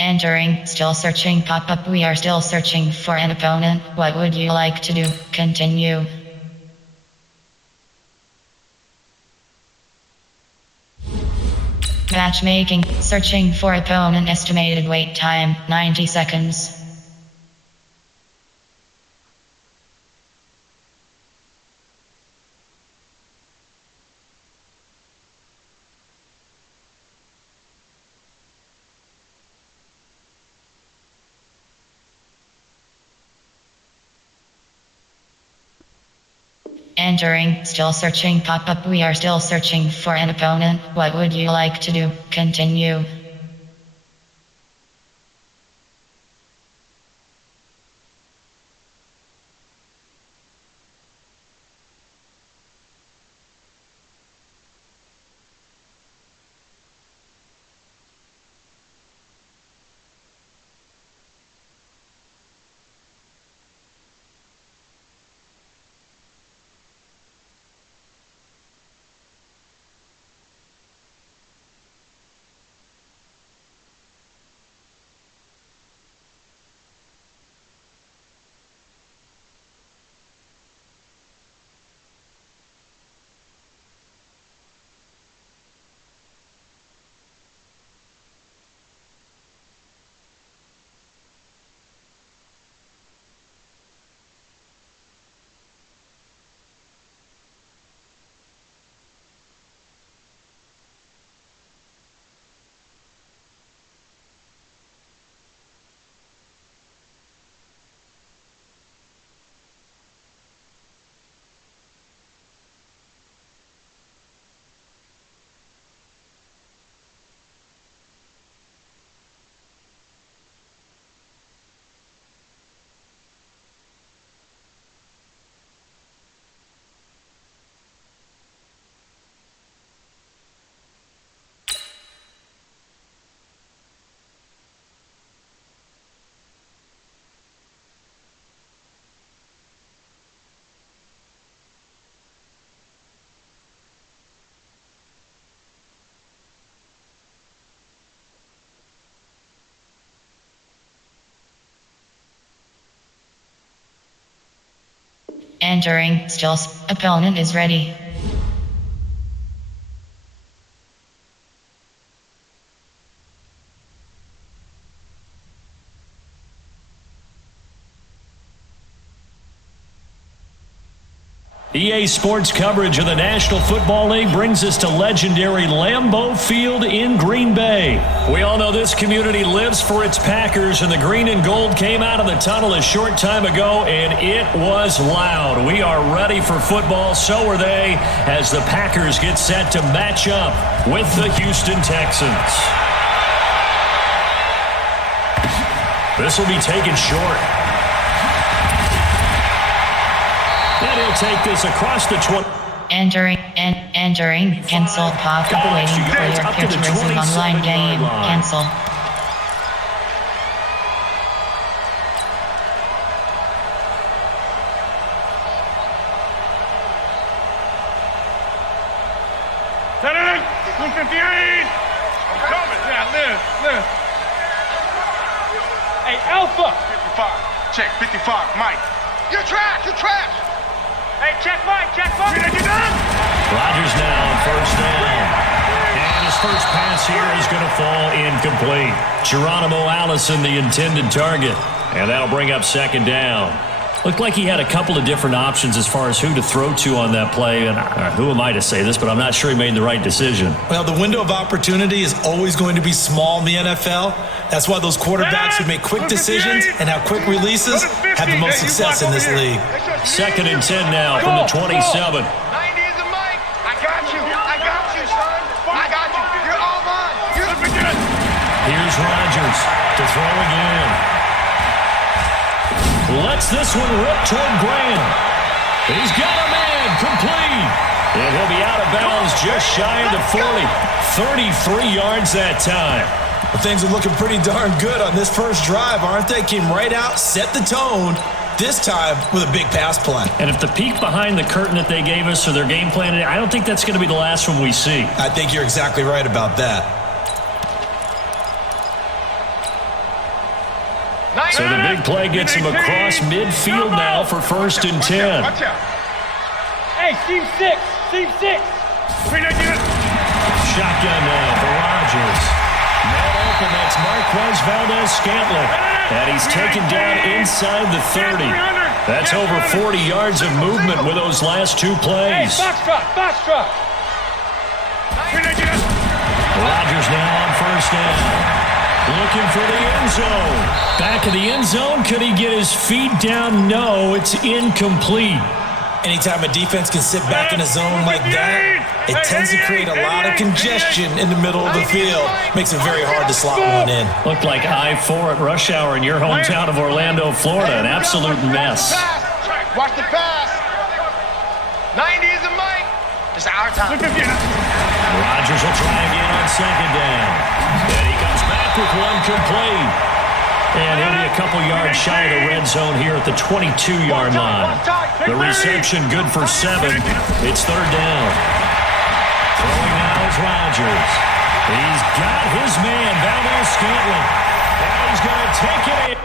Entering, still searching, pop-up, we are still searching for an opponent. What would you like to do? Continue. Matchmaking, searching for opponent, estimated wait time, 90 seconds. Entering, still searching, pop-up, we are still searching for an opponent. What would you like to do? Continue. Entering, still opponent is ready. EA Sports coverage of the National Football League brings us to legendary Lambeau Field in Green Bay. We all know this community lives for its Packers, and the green and gold came out of the tunnel a short time ago, and it was loud. We are ready for football, so are they, as the Packers get set to match up with the Houston Texans. This will be taken short. And he'll take this across the 20. Entering, cancel, pop, waiting for your peer to resume online game, cancel. Blue 58! I'm coming. Yeah, live. Hey, Alpha! 55. Check, 55. Mike. You're trash. Hey, check Mike. You done? Rodgers now on first down. And his first pass here is going to fall incomplete. Geronimo Allison, the intended target. And that'll bring up second down. Looked like he had a couple of different options as far as who to throw to on that play. And who am I to say this, but I'm not sure he made the right decision. Well, the window of opportunity is always going to be small in the NFL. That's why those quarterbacks who make quick decisions and have quick releases have the most success in this league. Second and 10 now from the 27. 90 is the mic. I got you, son. I got you. You're all mine. Here's Rodgers to throw again. Lets this one rip toward Graham. He's got a man complete. And he'll be out of bounds just shy of the 40. 33 yards that time. Well, things are looking pretty darn good on this first drive, aren't they? Came right out, set the tone, this time with a big pass play. And if the peek behind the curtain that they gave us or their game plan, I don't think that's going to be the last one we see. I think you're exactly right about that. So the big play gets him across midfield now for first and 10. Watch out. Hey, Steve 6. Shotgun now for Rodgers. Man open, that's Marquez Valdez-Scantling. And he's taken down inside the 30. That's over 40 yards of movement with those last two plays. Hey, box truck. Rodgers now on first down. Looking for the end zone. Back of the end zone. Could he get his feet down? No, it's incomplete. Anytime a defense can sit back in a zone like that, it tends to create a lot of congestion in the middle of the field. Makes it very hard to slot one in. Looked like I-4 at rush hour in your hometown of Orlando, Florida. An absolute mess. Watch the pass. 90 is the mic. It's our time. Rodgers will try again on second down. And he comes back with one complete. And he'll be a couple yards shy of the red zone here at the 22-yard line. The reception good for 7. It's third down. Throwing now is Rodgers. He's got his man, Valdez-Scantling. And he's going to take it in.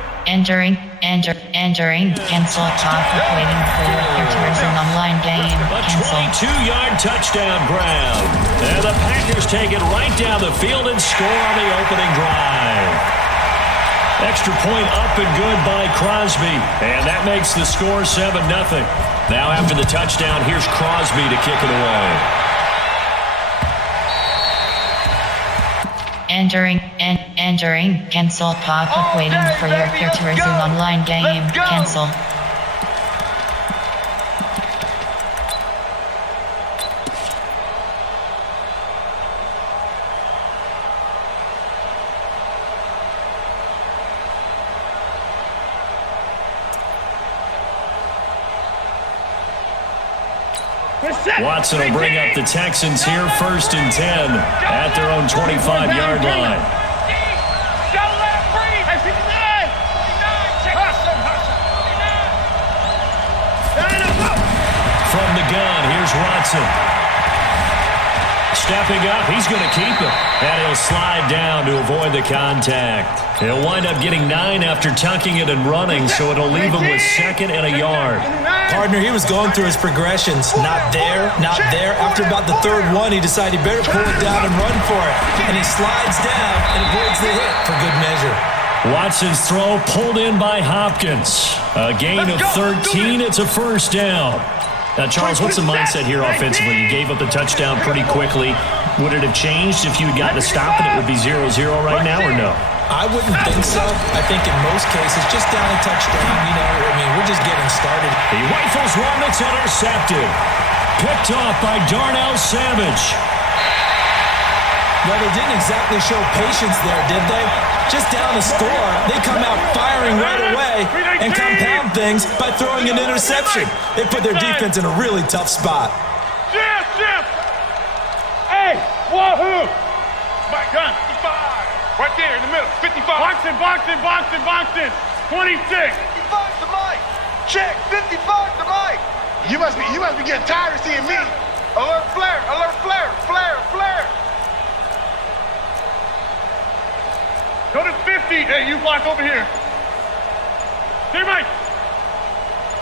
Entering, cancel, top, waiting for your peer to resume online game, cancel. A 22-yard touchdown grab. And the Packers take it right down the field and score on the opening drive. Extra point up and good by Crosby. And that makes the score 7-0. Now after the touchdown, here's Crosby to kick it away. Entering, cancel, pop-up, waiting for your peer to resume online game, cancel. Watson will bring up the Texans here first and 10 at their own 25-yard line. From the gun, here's Watson. Stepping up, he's going to keep it. And he'll slide down to avoid the contact. He'll wind up getting 9 after tucking it and running, so it'll leave him with second and a yard. Partner, he was going through his progressions. Not there. After about the third one, he decided he better pull it down and run for it. And he slides down and avoids the hit for good measure. Watson's throw pulled in by Hopkins. A gain of 13. It's a first down. Now, Charles, what's the mindset here offensively? You gave up the touchdown pretty quickly. Would it have changed if you had gotten a stop and it would be 0-0 right now, or no? I wouldn't think so. I think in most cases, just down a touchdown, we're just getting started. He rifles one that's intercepted. Picked off by Darnell Savage. Well, they didn't exactly show patience there, did they? Just down a score, they come out firing right away and compound things by throwing an interception. They put their defense in a really tough spot. Jim! Hey, wahoo! My gun, 55. Right there in the middle, 55. Boxing. 26. 55 to Mike. Check, 55 to Mike. You must be getting tired of seeing me. Alert flare. Go to 50. Hey, you block over here. Here, Mike.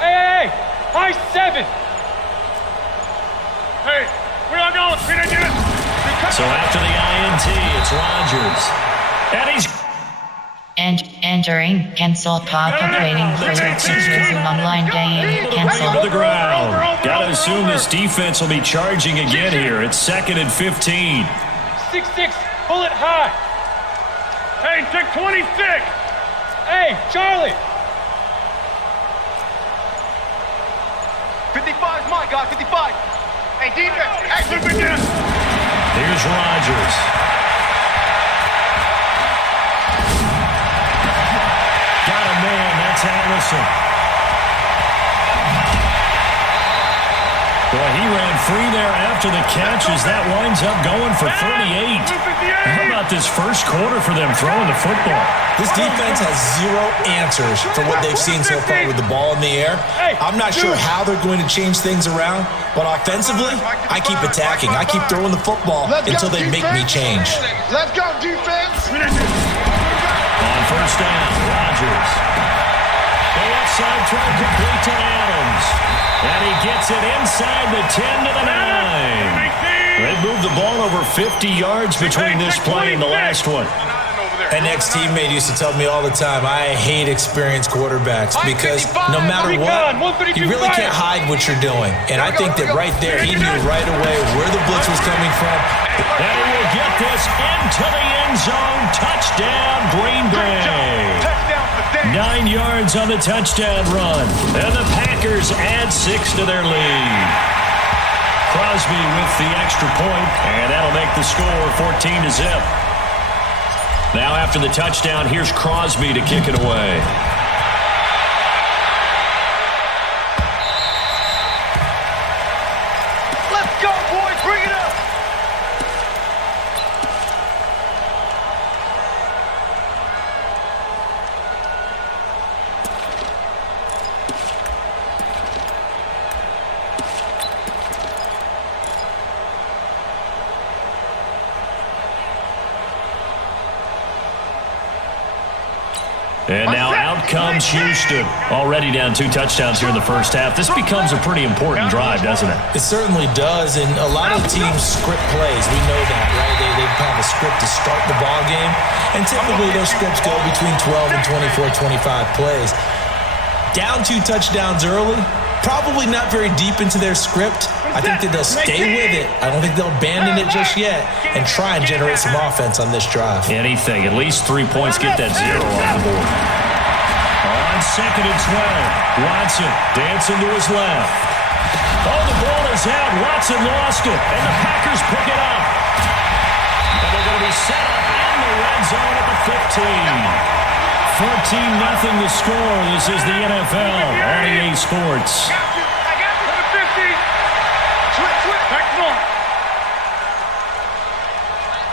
Hey. High 7. Hey, where y'all going? We didn't get it. So after the INT, it's Rodgers. And he's... And entering cancel pop-up waiting for it to resume online game. to Cancel. the ground. Got to assume this defense will be charging again here. It's 2nd and 15. 6-6, pull it high. Hey, check 26. Hey, Charlie. 55 is Mike, guys, 55. Hey, defense. Hey, Here's Rodgers. Got a man. That's Allison. Boy, he ran free there after the catch as that winds up going for 38. How about this first quarter for them throwing the football? This defense has zero answers for what they've seen so far with the ball in the air. I'm not sure how they're going to change things around, but offensively, I keep attacking. I keep throwing the football until they make me change. Let's go, defense. On first down, Rodgers. The left side try complete to Adams. And he gets it inside the 10 to the 9. They moved the ball over 50 yards between this play and the last one. An ex-teammate used to tell me all the time, I hate experienced quarterbacks because no matter what, you really can't hide what you're doing. And I think that right there, he knew right away where the blitz was coming from. And he will get this into the end zone. Touchdown, Green Bay. 9 yards on the touchdown run. And the Packers add 6 to their lead. Crosby with the extra point, and that'll make the score 14-0. Now after the touchdown, here's Crosby to kick it away. Let's go, boys. Bring it up. And now out comes Houston. Already down 2 touchdowns here in the first half. This becomes a pretty important drive, doesn't it? It certainly does, and a lot of teams script plays. We know that, right? They have a script to start the ball game, and typically those scripts go between 12 and 24, 25 plays. Down 2 touchdowns early, probably not very deep into their script. I think that they'll stay with it. I don't think they'll abandon it just yet and try and generate some offense on this drive. Anything, at least 3 points, get that 0 on the board. On 2nd and 12, Watson dancing to his left. Oh, the ball is out. Watson lost it, and the Packers pick it up. And they're going to be set up in the red zone at the 15. 14-0 the score. This is the NFL on EA Sports.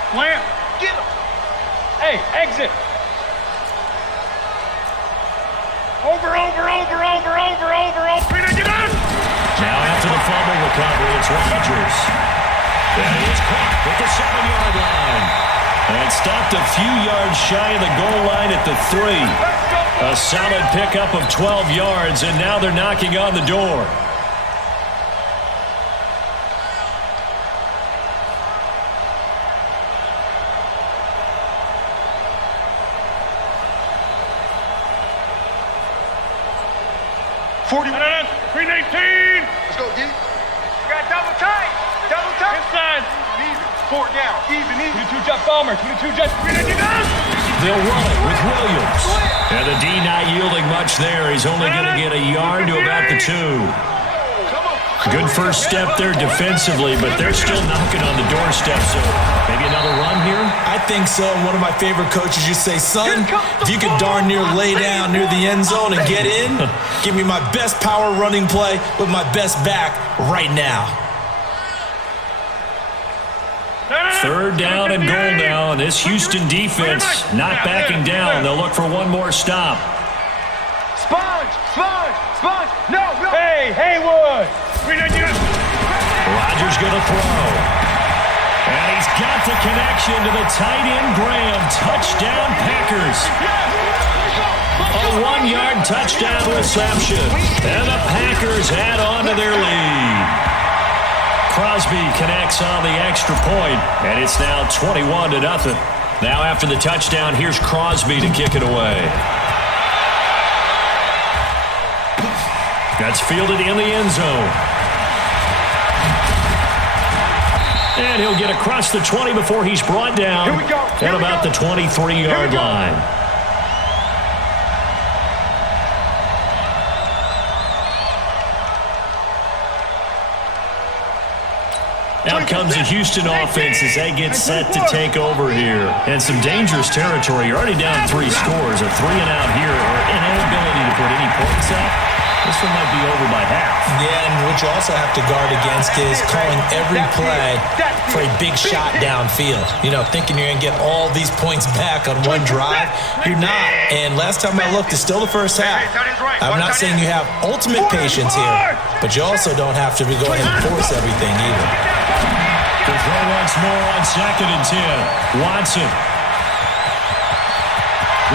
Plant. Get him. Hey, exit. Over. We didn't get out. Now after the fumble recovery, it's Rodgers. And he is caught at the 7-yard line. And stopped a few yards shy of the goal line at the 3. A solid pickup of 12 yards, and now they're knocking on the door. Green 18. Let's go, D. Got double tight. Inside. Easy. 4 down. Even. 22-jet bomber. 22-jet. They'll run it with Williams. And the D not yielding much there. He's only going to get a yard to about the 2. Come on. Good first step there defensively, but they're still knocking on the doorstep, so maybe another run here? I think so. One of my favorite coaches used to say, son, if you could darn near lay down near the end zone and get in, give me my best power running play with my best back right now. Third down and goal now, and this Houston defense not backing down. They'll look for one more stop. Sponge! No! Hey, Haywood! Rodgers going to throw. And he's got the connection to the tight end, Graham. Touchdown, Packers. A 1-yard touchdown reception. And the Packers add on to their lead. Crosby connects on the extra point, and it's now 21-0. Now after the touchdown, here's Crosby to kick it away. That's fielded in the end zone. And he'll get across the 20 before he's brought down at about the 23-yard line. Out comes the Houston offense as they get set to take over here. And some dangerous territory. You're already down 3 scores. A 3-and-out here or an inability to put any points up. This one might be over by half. Yeah, and what you also have to guard against is calling every play for a big shot downfield. You know, thinking you're going to get all these points back on one drive. You're not. And last time I looked, it's still the first half. I'm not saying you have ultimate patience here, but you also don't have to go ahead and force everything either. To throw once more on 2nd and 10. Watson.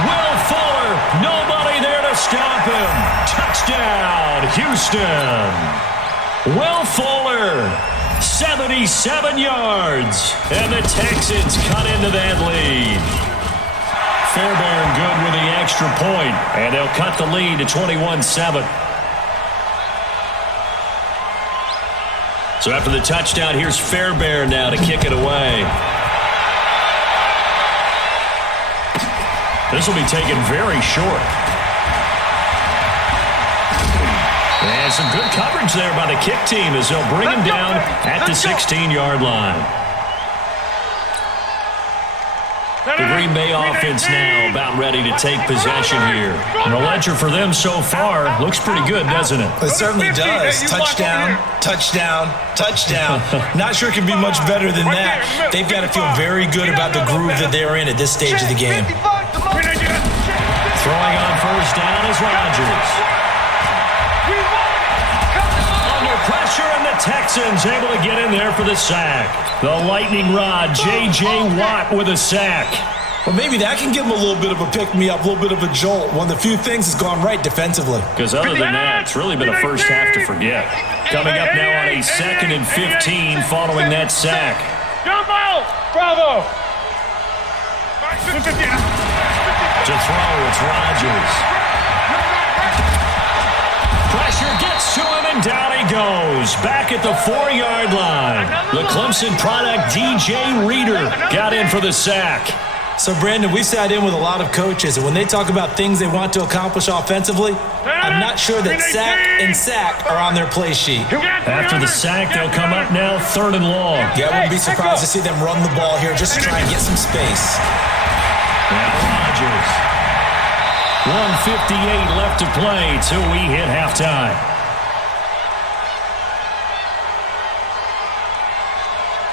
Will Fuller. Nobody there to stop him. Touchdown, Houston. Will Fuller. 77 yards. And the Texans cut into that lead. Fairbairn good with the extra point. And they'll cut the lead to 21-7. So after the touchdown, here's Fairbairn now to kick it away. This will be taken very short. And some good coverage there by the kick team as they'll bring him down at the 16-yard line. The Green Bay offense now about ready to take possession here. And the ledger for them so far looks pretty good, doesn't it? It certainly does. Touchdown, touchdown, touchdown. Not sure it can be much better than that. They've got to feel very good about the groove that they're in at this stage of the game. Throwing on first down is Rodgers. Under pressure, and the Texans able to get in there for the sack. The lightning rod, J.J. Watt with a sack. Well, maybe that can give them a little bit of a pick-me-up, a little bit of a jolt. One of the few things has gone right defensively. Because other than that, it's really been a first half to forget. Coming up now on a 2nd and 15 following that sack. Jumbo! Bravo! To throw, it's Rodgers. Pressure gets to him, and down he goes. Back at the 4-yard line. The Clemson product, DJ Reader, got in for the sack. So, Brandon, we sat in with a lot of coaches, and when they talk about things they want to accomplish offensively, I'm not sure that sack and sack are on their play sheet. After the sack, they'll come up now 3rd and long. Yeah, I wouldn't be surprised to see them run the ball here just to try and get some space. Now Rodgers. 1:58 left to play till we hit halftime.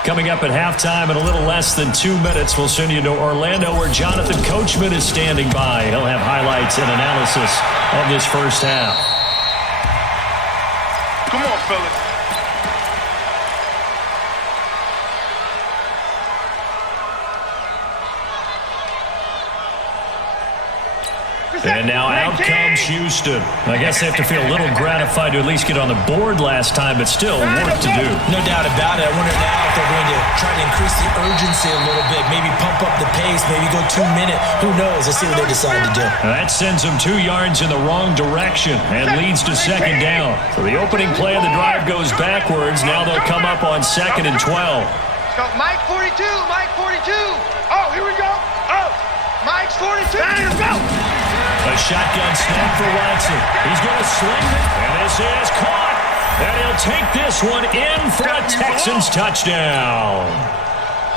Coming up at halftime in a little less than 2 minutes, we'll send you to Orlando where Jonathan Coachman is standing by. He'll have highlights and analysis of this first half. Come on, fellas. And now out comes Houston. I guess they have to feel a little gratified to at least get on the board last time, but still work to do. No doubt about it. I wonder now if they're going to try to increase the urgency a little bit, maybe pump up the pace, maybe go 2-minute. Who knows? Let's see what they decide to do. Now that sends them 2 yards in the wrong direction and leads to 2nd down. So the opening play of the drive goes backwards. Now they'll come up on 2nd and 12. Go, Mike 42, Mike 42. Oh, here we go. Oh, Mike's 42. Let's go. A shotgun snap for Watson. He's going to sling it, and this is caught. And he'll take this one in for a Texans touchdown.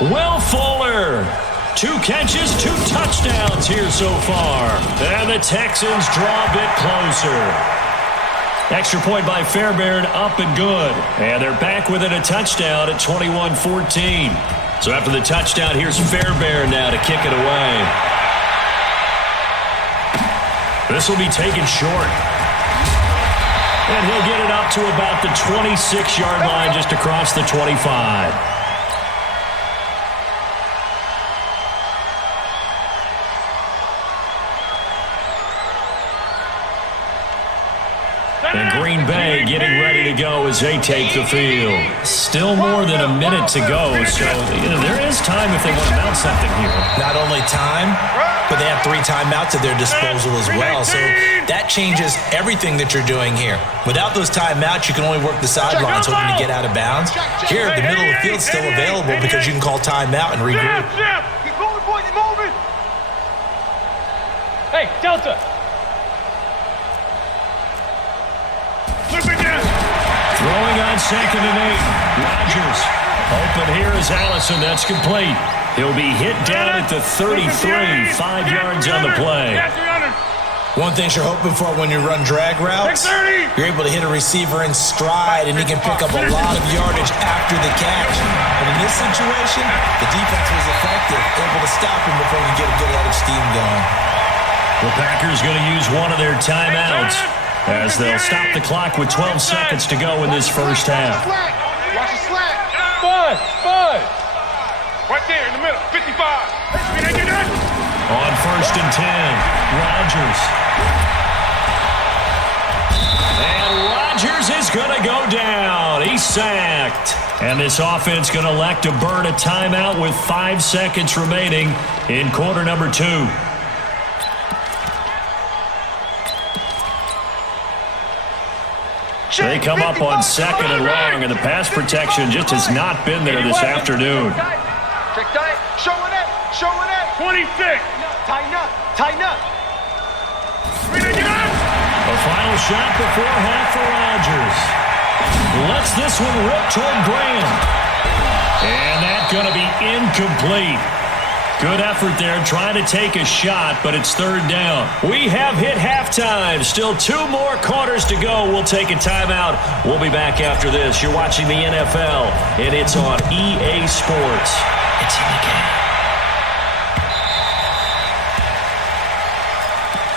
Will Fuller, 2 catches, 2 touchdowns here so far. And the Texans draw a bit closer. Extra point by Fairbairn, up and good. And they're back within a touchdown at 21-14. So after the touchdown, here's Fairbairn now to kick it away. This will be taken short. And he'll get it up to about the 26-yard line, just across the 25. And Green Bay getting ready to go as they take the field. Still more than a minute to go, so there is time if they want to mount something here. Not only time, but they have 3 timeouts at their disposal as well. So that changes everything that you're doing here. Without those timeouts, you can only work the sidelines hoping to get out of bounds. Here, the middle of the field's still available because you can call timeout and regroup. Keep moving, boys, keep moving. Hey, Delta. Throwing on 2nd and 8. Rodgers. Open here is Allison. That's complete. He'll be hit down at the 33. 5 yards on the play. One thing you're hoping for when you run drag routes, you're able to hit a receiver in stride, and he can pick up a lot of yardage after the catch. But in this situation, the defense was effective, able to stop him before he could get a good head of steam going. The Packers going to use one of their timeouts as they'll stop the clock with 12 seconds to go in this first half. Watch the slack. 5. Right there in the middle. 55. On 1st and 10, Rodgers. And Rodgers is going to go down. He's sacked. And this offense going to elect to burn a timeout with 5 seconds remaining in quarter number 2. They come up on 2nd and long, and the pass protection just has not been there this afternoon. Check tight. Showing it. 26. Tighten up. A final shot before half for Rodgers. Lets this one rip toward Graham. And that's going to be incomplete. Good effort there, trying to take a shot, but it's 3rd down. We have hit halftime. Still 2 more quarters to go. We'll take a timeout. We'll be back after this. You're watching the NFL, and it's on EA Sports. It's in the game.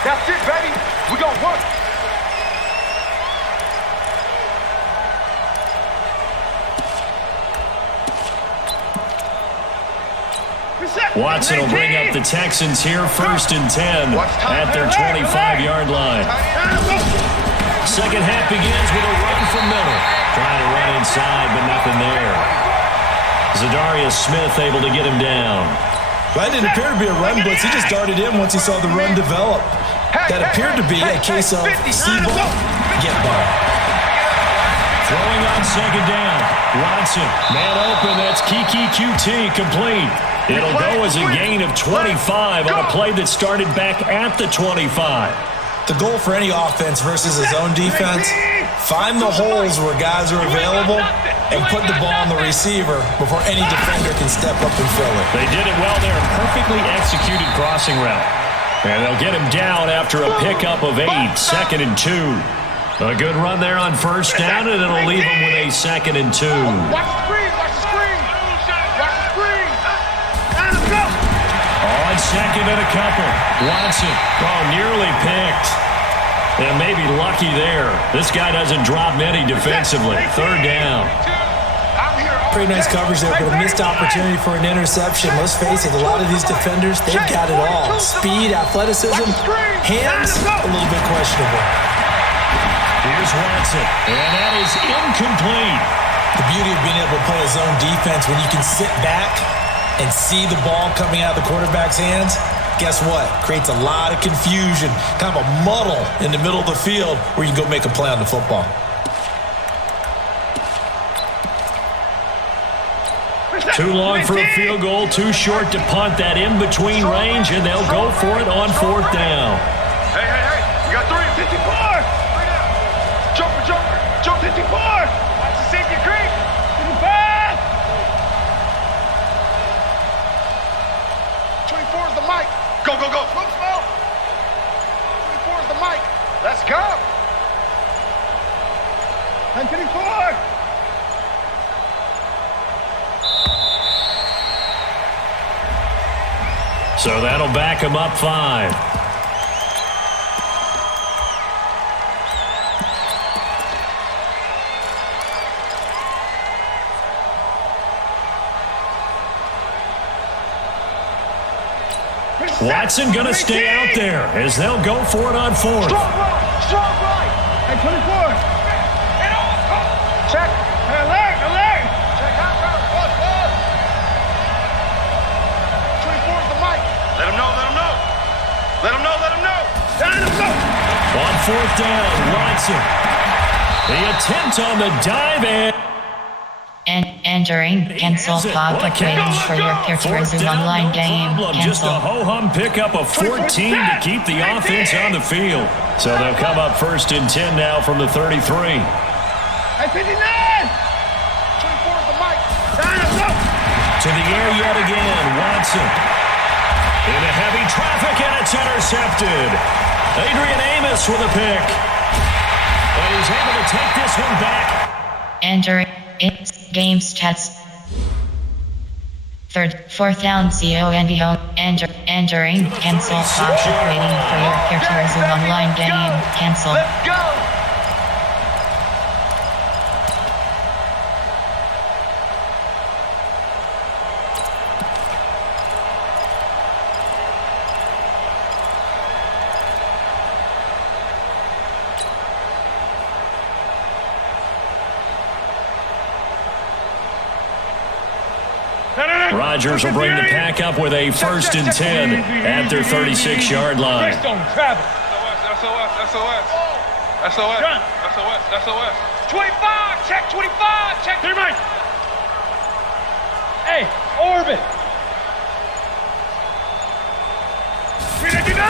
That's it, baby. We gonna work. Watson will bring up the Texans here, 1st and 10 at their 25-yard line. Second half begins with a run from Miller. Trying to run inside, but nothing there. Zadarius Smith able to get him down. That didn't appear to be a run blitz. He just darted in once he saw the run develop. That appeared to be a case of see ball, get ball. Throwing on 2nd down. Watson, man open. That's Kiki QT complete. It'll go as a gain of 25 on a play that started back at the 25. The goal for any offense versus his own defense, find the holes where guys are available and put the ball on the receiver before any defender can step up and fill it. They did it well there. Perfectly executed crossing route. And they'll get him down after a pickup of 8, 2nd and 2. A good run there on 1st down, and it'll leave him with a 2nd and 2. Watch the screen. On 2nd and a couple. Watson, nearly picked. And maybe lucky there. This guy doesn't drop many defensively. 3rd down. Pretty nice coverage there, but a missed opportunity for an interception. Let's face it, a lot of these defenders, they've got it all. Speed, athleticism, hands, a little bit questionable. Here's Watson, and that is incomplete. The beauty of being able to play a zone defense when you can sit back and see the ball coming out of the quarterback's hands, guess what? Creates a lot of confusion, kind of a muddle in the middle of the field where you can go make a play on the football. Too long for a field goal, too short to punt that in-between range, and they'll go for it on 4th down. Hey, we got 3. 54. Jumper. Joe 54. Watch the safety creep. 55. 24 is the mic. Go, go, go. Look, slow. 24 is the mic. Let's go. 10-54. So that'll back him up 5. Watson going to stay out there as they'll go for it on 4th. Strong right. Strong right. 10-24. Check. Alert, alert. Check out. Buzz, buzz. 24 is the mic. Let him know, let him know. Let him know, let him know. Down the floor. On 4th down, Watson. The attempt on the dive And entering cancel pop-up waiting for your peer to resume online game. Just a Cancel. ho-hum pickup of 14 to keep the offense on the field. So they'll come up 1st and 10 now from the 33. At 59. 24 is the mic. Down the floor. To the air yet again, Watson. Into heavy traffic, and it's intercepted. Adrian Amos with a pick. And he's able to take this one back. Entering its game stats. 4th down CONVO. Entering cancel pop-up waiting for your peer to resume online game. Cancel. Let's go. Rodgers will bring the pack up with a 1st and 10 at their 36-yard line. Don't travel. SOS, SOS. SOS, SOS, SOS. 25. Check 25. Check. Three mic. Hey, orbit. 399.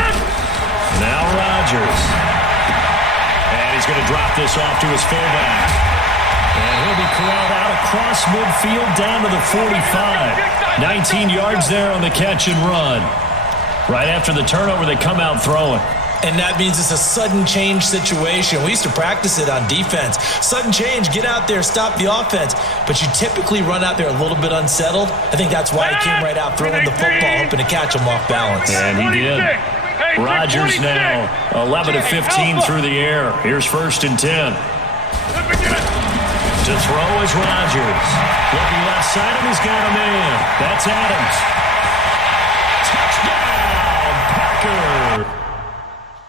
Now Rodgers. And he's going to drop this off to his fullback. And he'll be corralled out across midfield down to the 45. 19 yards there on the catch and run. Right after the turnover, they come out throwing. And that means it's a sudden change situation. We used to practice it on defense. Sudden change, get out there, stop the offense. But you typically run out there a little bit unsettled. I think that's why he came right out throwing the football, hoping to catch him off balance. And he did. Rodgers now 11 of 15 through the air. Here's 1st and 10. To throw is Rodgers. Looking left side of him, he's got a man. That's Adams. Touchdown, Packers.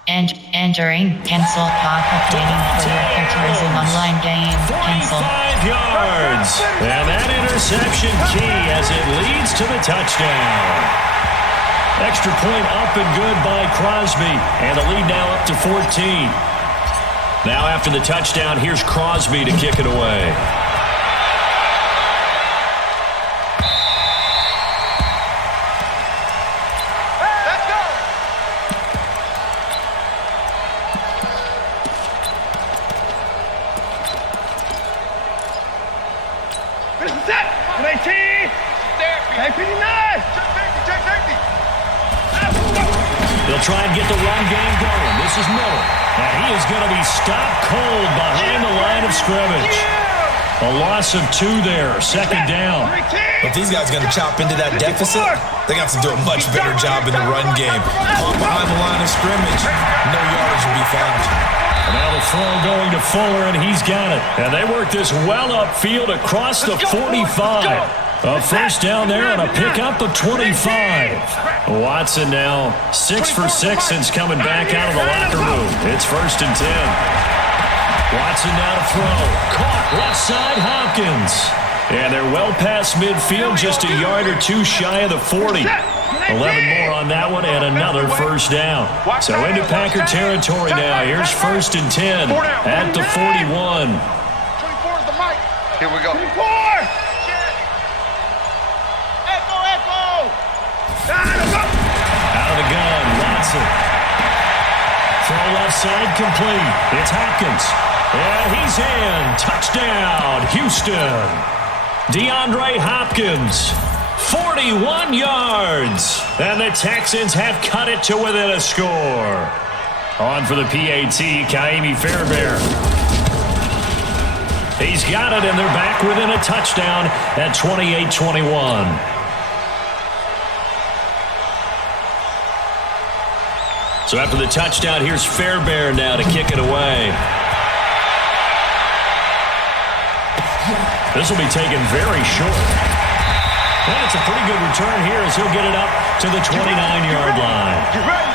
And entering cancel pop-up waiting for your peer to resume online game. Cancel. 45 yards. And that interception key as it leads to the touchdown. Extra point up and good by Crosby. And the lead now up to 14. Now after the touchdown, here's Crosby to kick it away. Let's go. This is it. 18. Hey, 59. Check safety. They'll try and get the run game going. This is Miller. And he is going to be stopped cold behind the line of scrimmage. A loss of 2 there. 2nd down. If these guys are going to chop into that deficit, they got to do a much better job in the run game. Caught behind the line of scrimmage, no yardage will be found. And now the throw going to Fuller, and he's got it. And they work this well upfield across the 45. A 1st down there on a pickup of 25. Watson now 6 for 6 since coming back out of the locker room. It's 1st and 10. Watson now to throw. Caught left side, Hopkins. And they're well past midfield, just a yard or 2 shy of the 40. 11 more on that one, and another 1st down. So into Packer territory now. Here's 1st and 10 at the 41. 24 is the mic. Here we go. 24. Out of the gun, Watson. Throw left side complete. It's Hopkins. And he's in. Touchdown, Houston. DeAndre Hopkins, 41 yards. And the Texans have cut it to within a score. On for the PAT, Kaimi Fairbairn. He's got it, and they're back within a touchdown at 28-21. So after the touchdown, here's Fairbairn now to kick it away. This will be taken very short. And it's a pretty good return here as he'll get it up to the 29-yard line. You ready?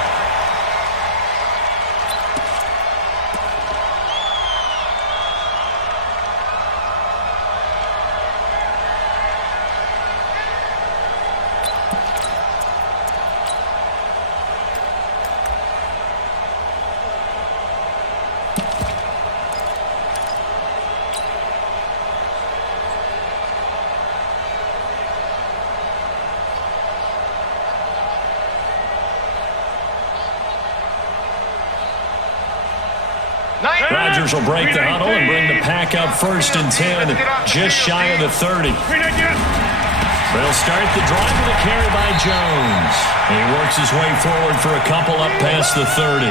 Rodgers will break the huddle and bring the pack up 1st and 10, just shy of the 30. They'll start the drive with a carry by Jones. And he works his way forward for a couple up past the 30.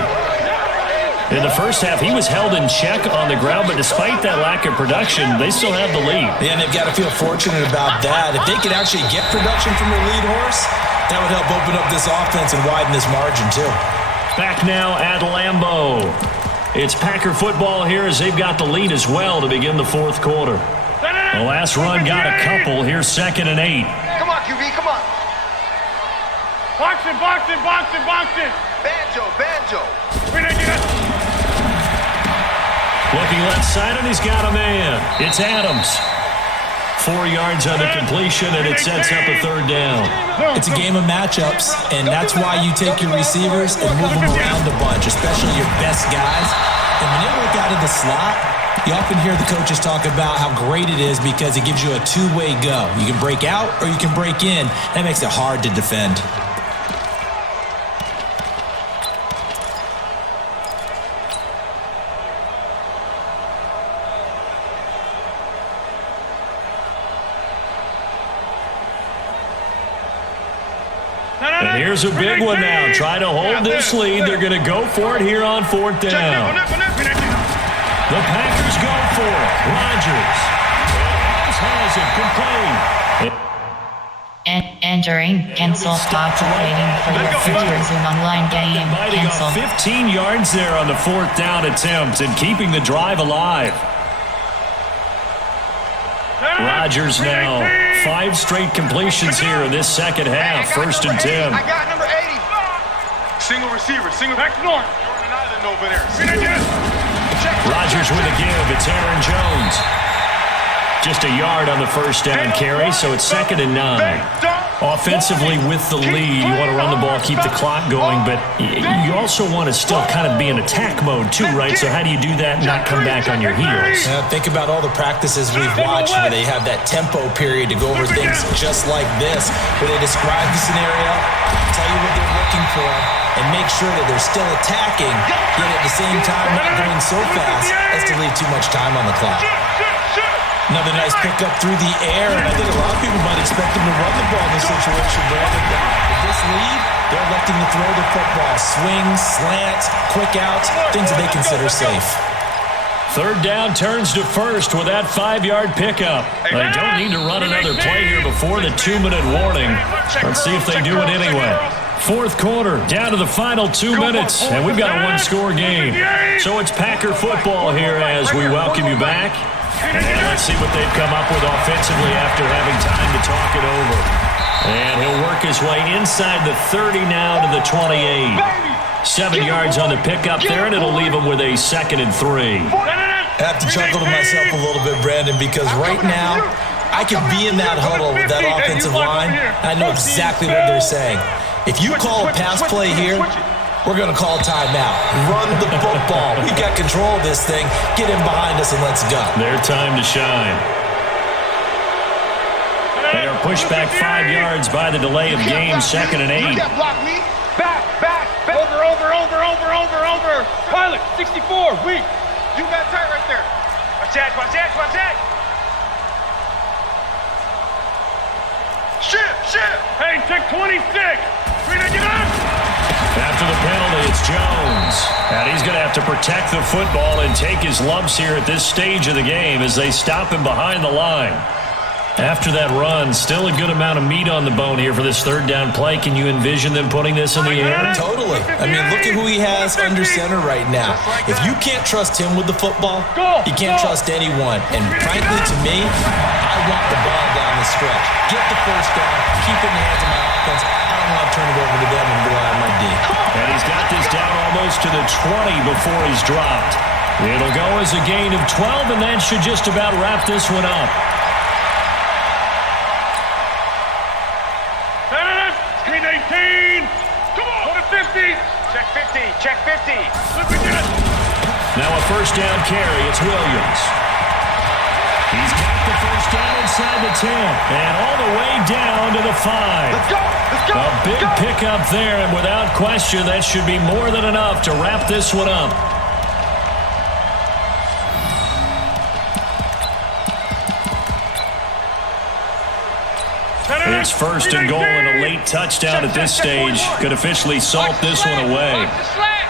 In the first half, he was held in check on the ground, but despite that lack of production, they still have the lead. Yeah, and they've got to feel fortunate about that. If they could actually get production from their lead horse, that would help open up this offense and widen this margin too. Back now at Lambeau. It's Packer football here as they've got the lead as well to begin the 4th quarter. The last run got a couple. Here's 2nd and 8. Come on, QB, come on. Boxing. Banjo. Looking left side, and he's got a man. It's Adams. 4 yards on the completion, and it sets up a 3rd down. It's a game of matchups, and that's why you take your receivers and move them around a bunch, especially your best guys. And when they work out of the slot, you often hear the coaches talk about how great it is because it gives you a two-way go. You can break out or you can break in. That makes it hard to defend. And here's a big one now. Try to hold this lead. They're going to go for it here on 4th down. The Packers go for it. Rodgers has it complete. Entering, cancel, stop waiting for your future Zoom online game, cancel. 15 yards there on the 4th down attempt and keeping the drive alive. Rodgers now 5 straight completions here in this second half. 1st and 10. I got number 80. Single receiver, single Back north. Jordan Island over there. Rodgers with a give. It's Aaron Jones. Just a yard on the 1st down carry, so it's 2nd and 9. Offensively with the lead, you want to run the ball, keep the clock going, but you also want to still kind of be in attack mode too, right? So how do you do that and not come back on your heels? Think about all the practices we've watched where they have that tempo period to go over things just like this, where they describe the scenario, tell you what they're looking for, and make sure that they're still attacking, yet at the same time not going so fast as to leave too much time on the clock. Another nice pickup through the air, and I think a lot of people might expect them to run the ball in this situation, Brandon. With this lead, they're electing to throw the football. Swings, slants, quick outs, things that they consider safe. 3rd down turns to 1st with that 5-yard pickup. They don't need to run another play here before the 2-minute warning. Let's see if they do it anyway. 4th quarter, down to the final 2 minutes, and we've got a 1-score game. So it's Packer football here as we welcome you back. And let's see what they've come up with offensively after having time to talk it over. And he'll work his way inside the 30 now to the 28. 7 yards on the pickup there, and it'll leave him with a 2nd and 3. I have to chuckle to myself a little bit, Brandon, because right now I can be in that huddle with that offensive line. I know exactly what they're saying. If you call a pass play here, we're going to call a timeout. Run the football. We've got control of this thing. Get in behind us and let's go. Their time to shine. They are pushed back 5 yards by the delay of game. 2nd and 8. You can't block me. Back. Over. Pilot, 64, weak. You got tight right there. Watch that, watch that, watch that. Shift. Hey, check 26. Ready to get up. After the penalty, it's Jones. And he's going to have to protect the football and take his lumps here at this stage of the game as they stop him behind the line. After that run, still a good amount of meat on the bone here for this third down play. Can you envision them putting this in the air? Totally. I mean, look at who he has under center right now. If you can't trust him with the football, you can't trust anyone. And frankly, to me, I want the ball down the stretch. Get the first down, keep it in the hands of my offense. I don't want to turn it over to them and rely on my D. And he's got this down almost to the 20 before he's dropped. It'll go as a gain of 12, and that should just about wrap this one up. Screen 18. Come on. Go to 50. Check 50, check 50. Let me get it. Now a first down carry. It's Williams. He's got the first down inside the 10 and all the way down to the 5. Let's go. A big pickup there, and without question, that should be more than enough to wrap this one up. It's first and goal, and a late touchdown at this stage could officially salt this one away. Watch the slant.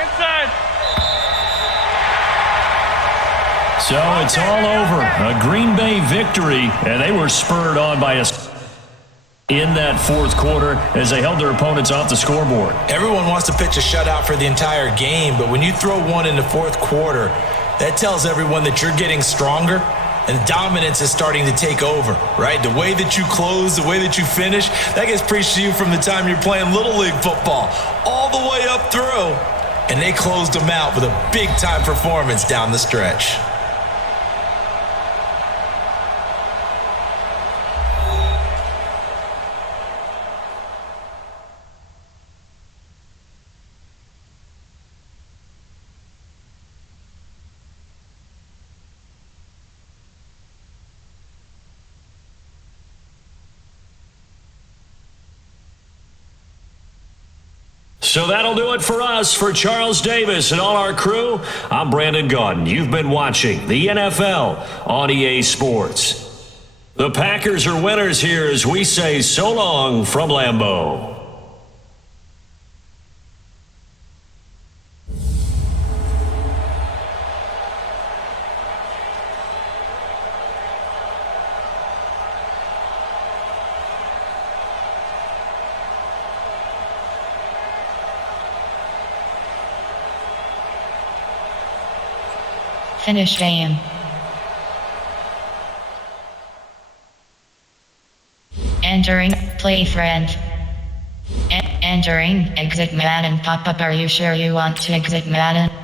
Inside. So it's all over. A Green Bay victory, and they were spurred on by in that fourth quarter as they held their opponents off the scoreboard. Everyone wants to pitch a shutout for the entire game, but when you throw one in the fourth quarter, that tells everyone that you're getting stronger and dominance is starting to take over, right? The way that you close, the way that you finish, that gets preached to you from the time you're playing Little League football all the way up through. And they closed them out with a big-time performance down the stretch. So that'll do it for us. For Charles Davis and all our crew, I'm Brandon Gaudin. You've been watching the NFL on EA Sports. The Packers are winners here as we say so long from Lambeau. Finish game. Entering, play friend. Entering, exit Madden pop-up. Are you sure you want to exit Madden?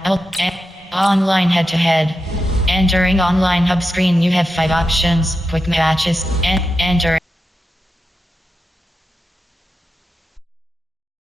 Online head-to-head. Entering online hub screen. You have 5 options. Quick matches. Enter.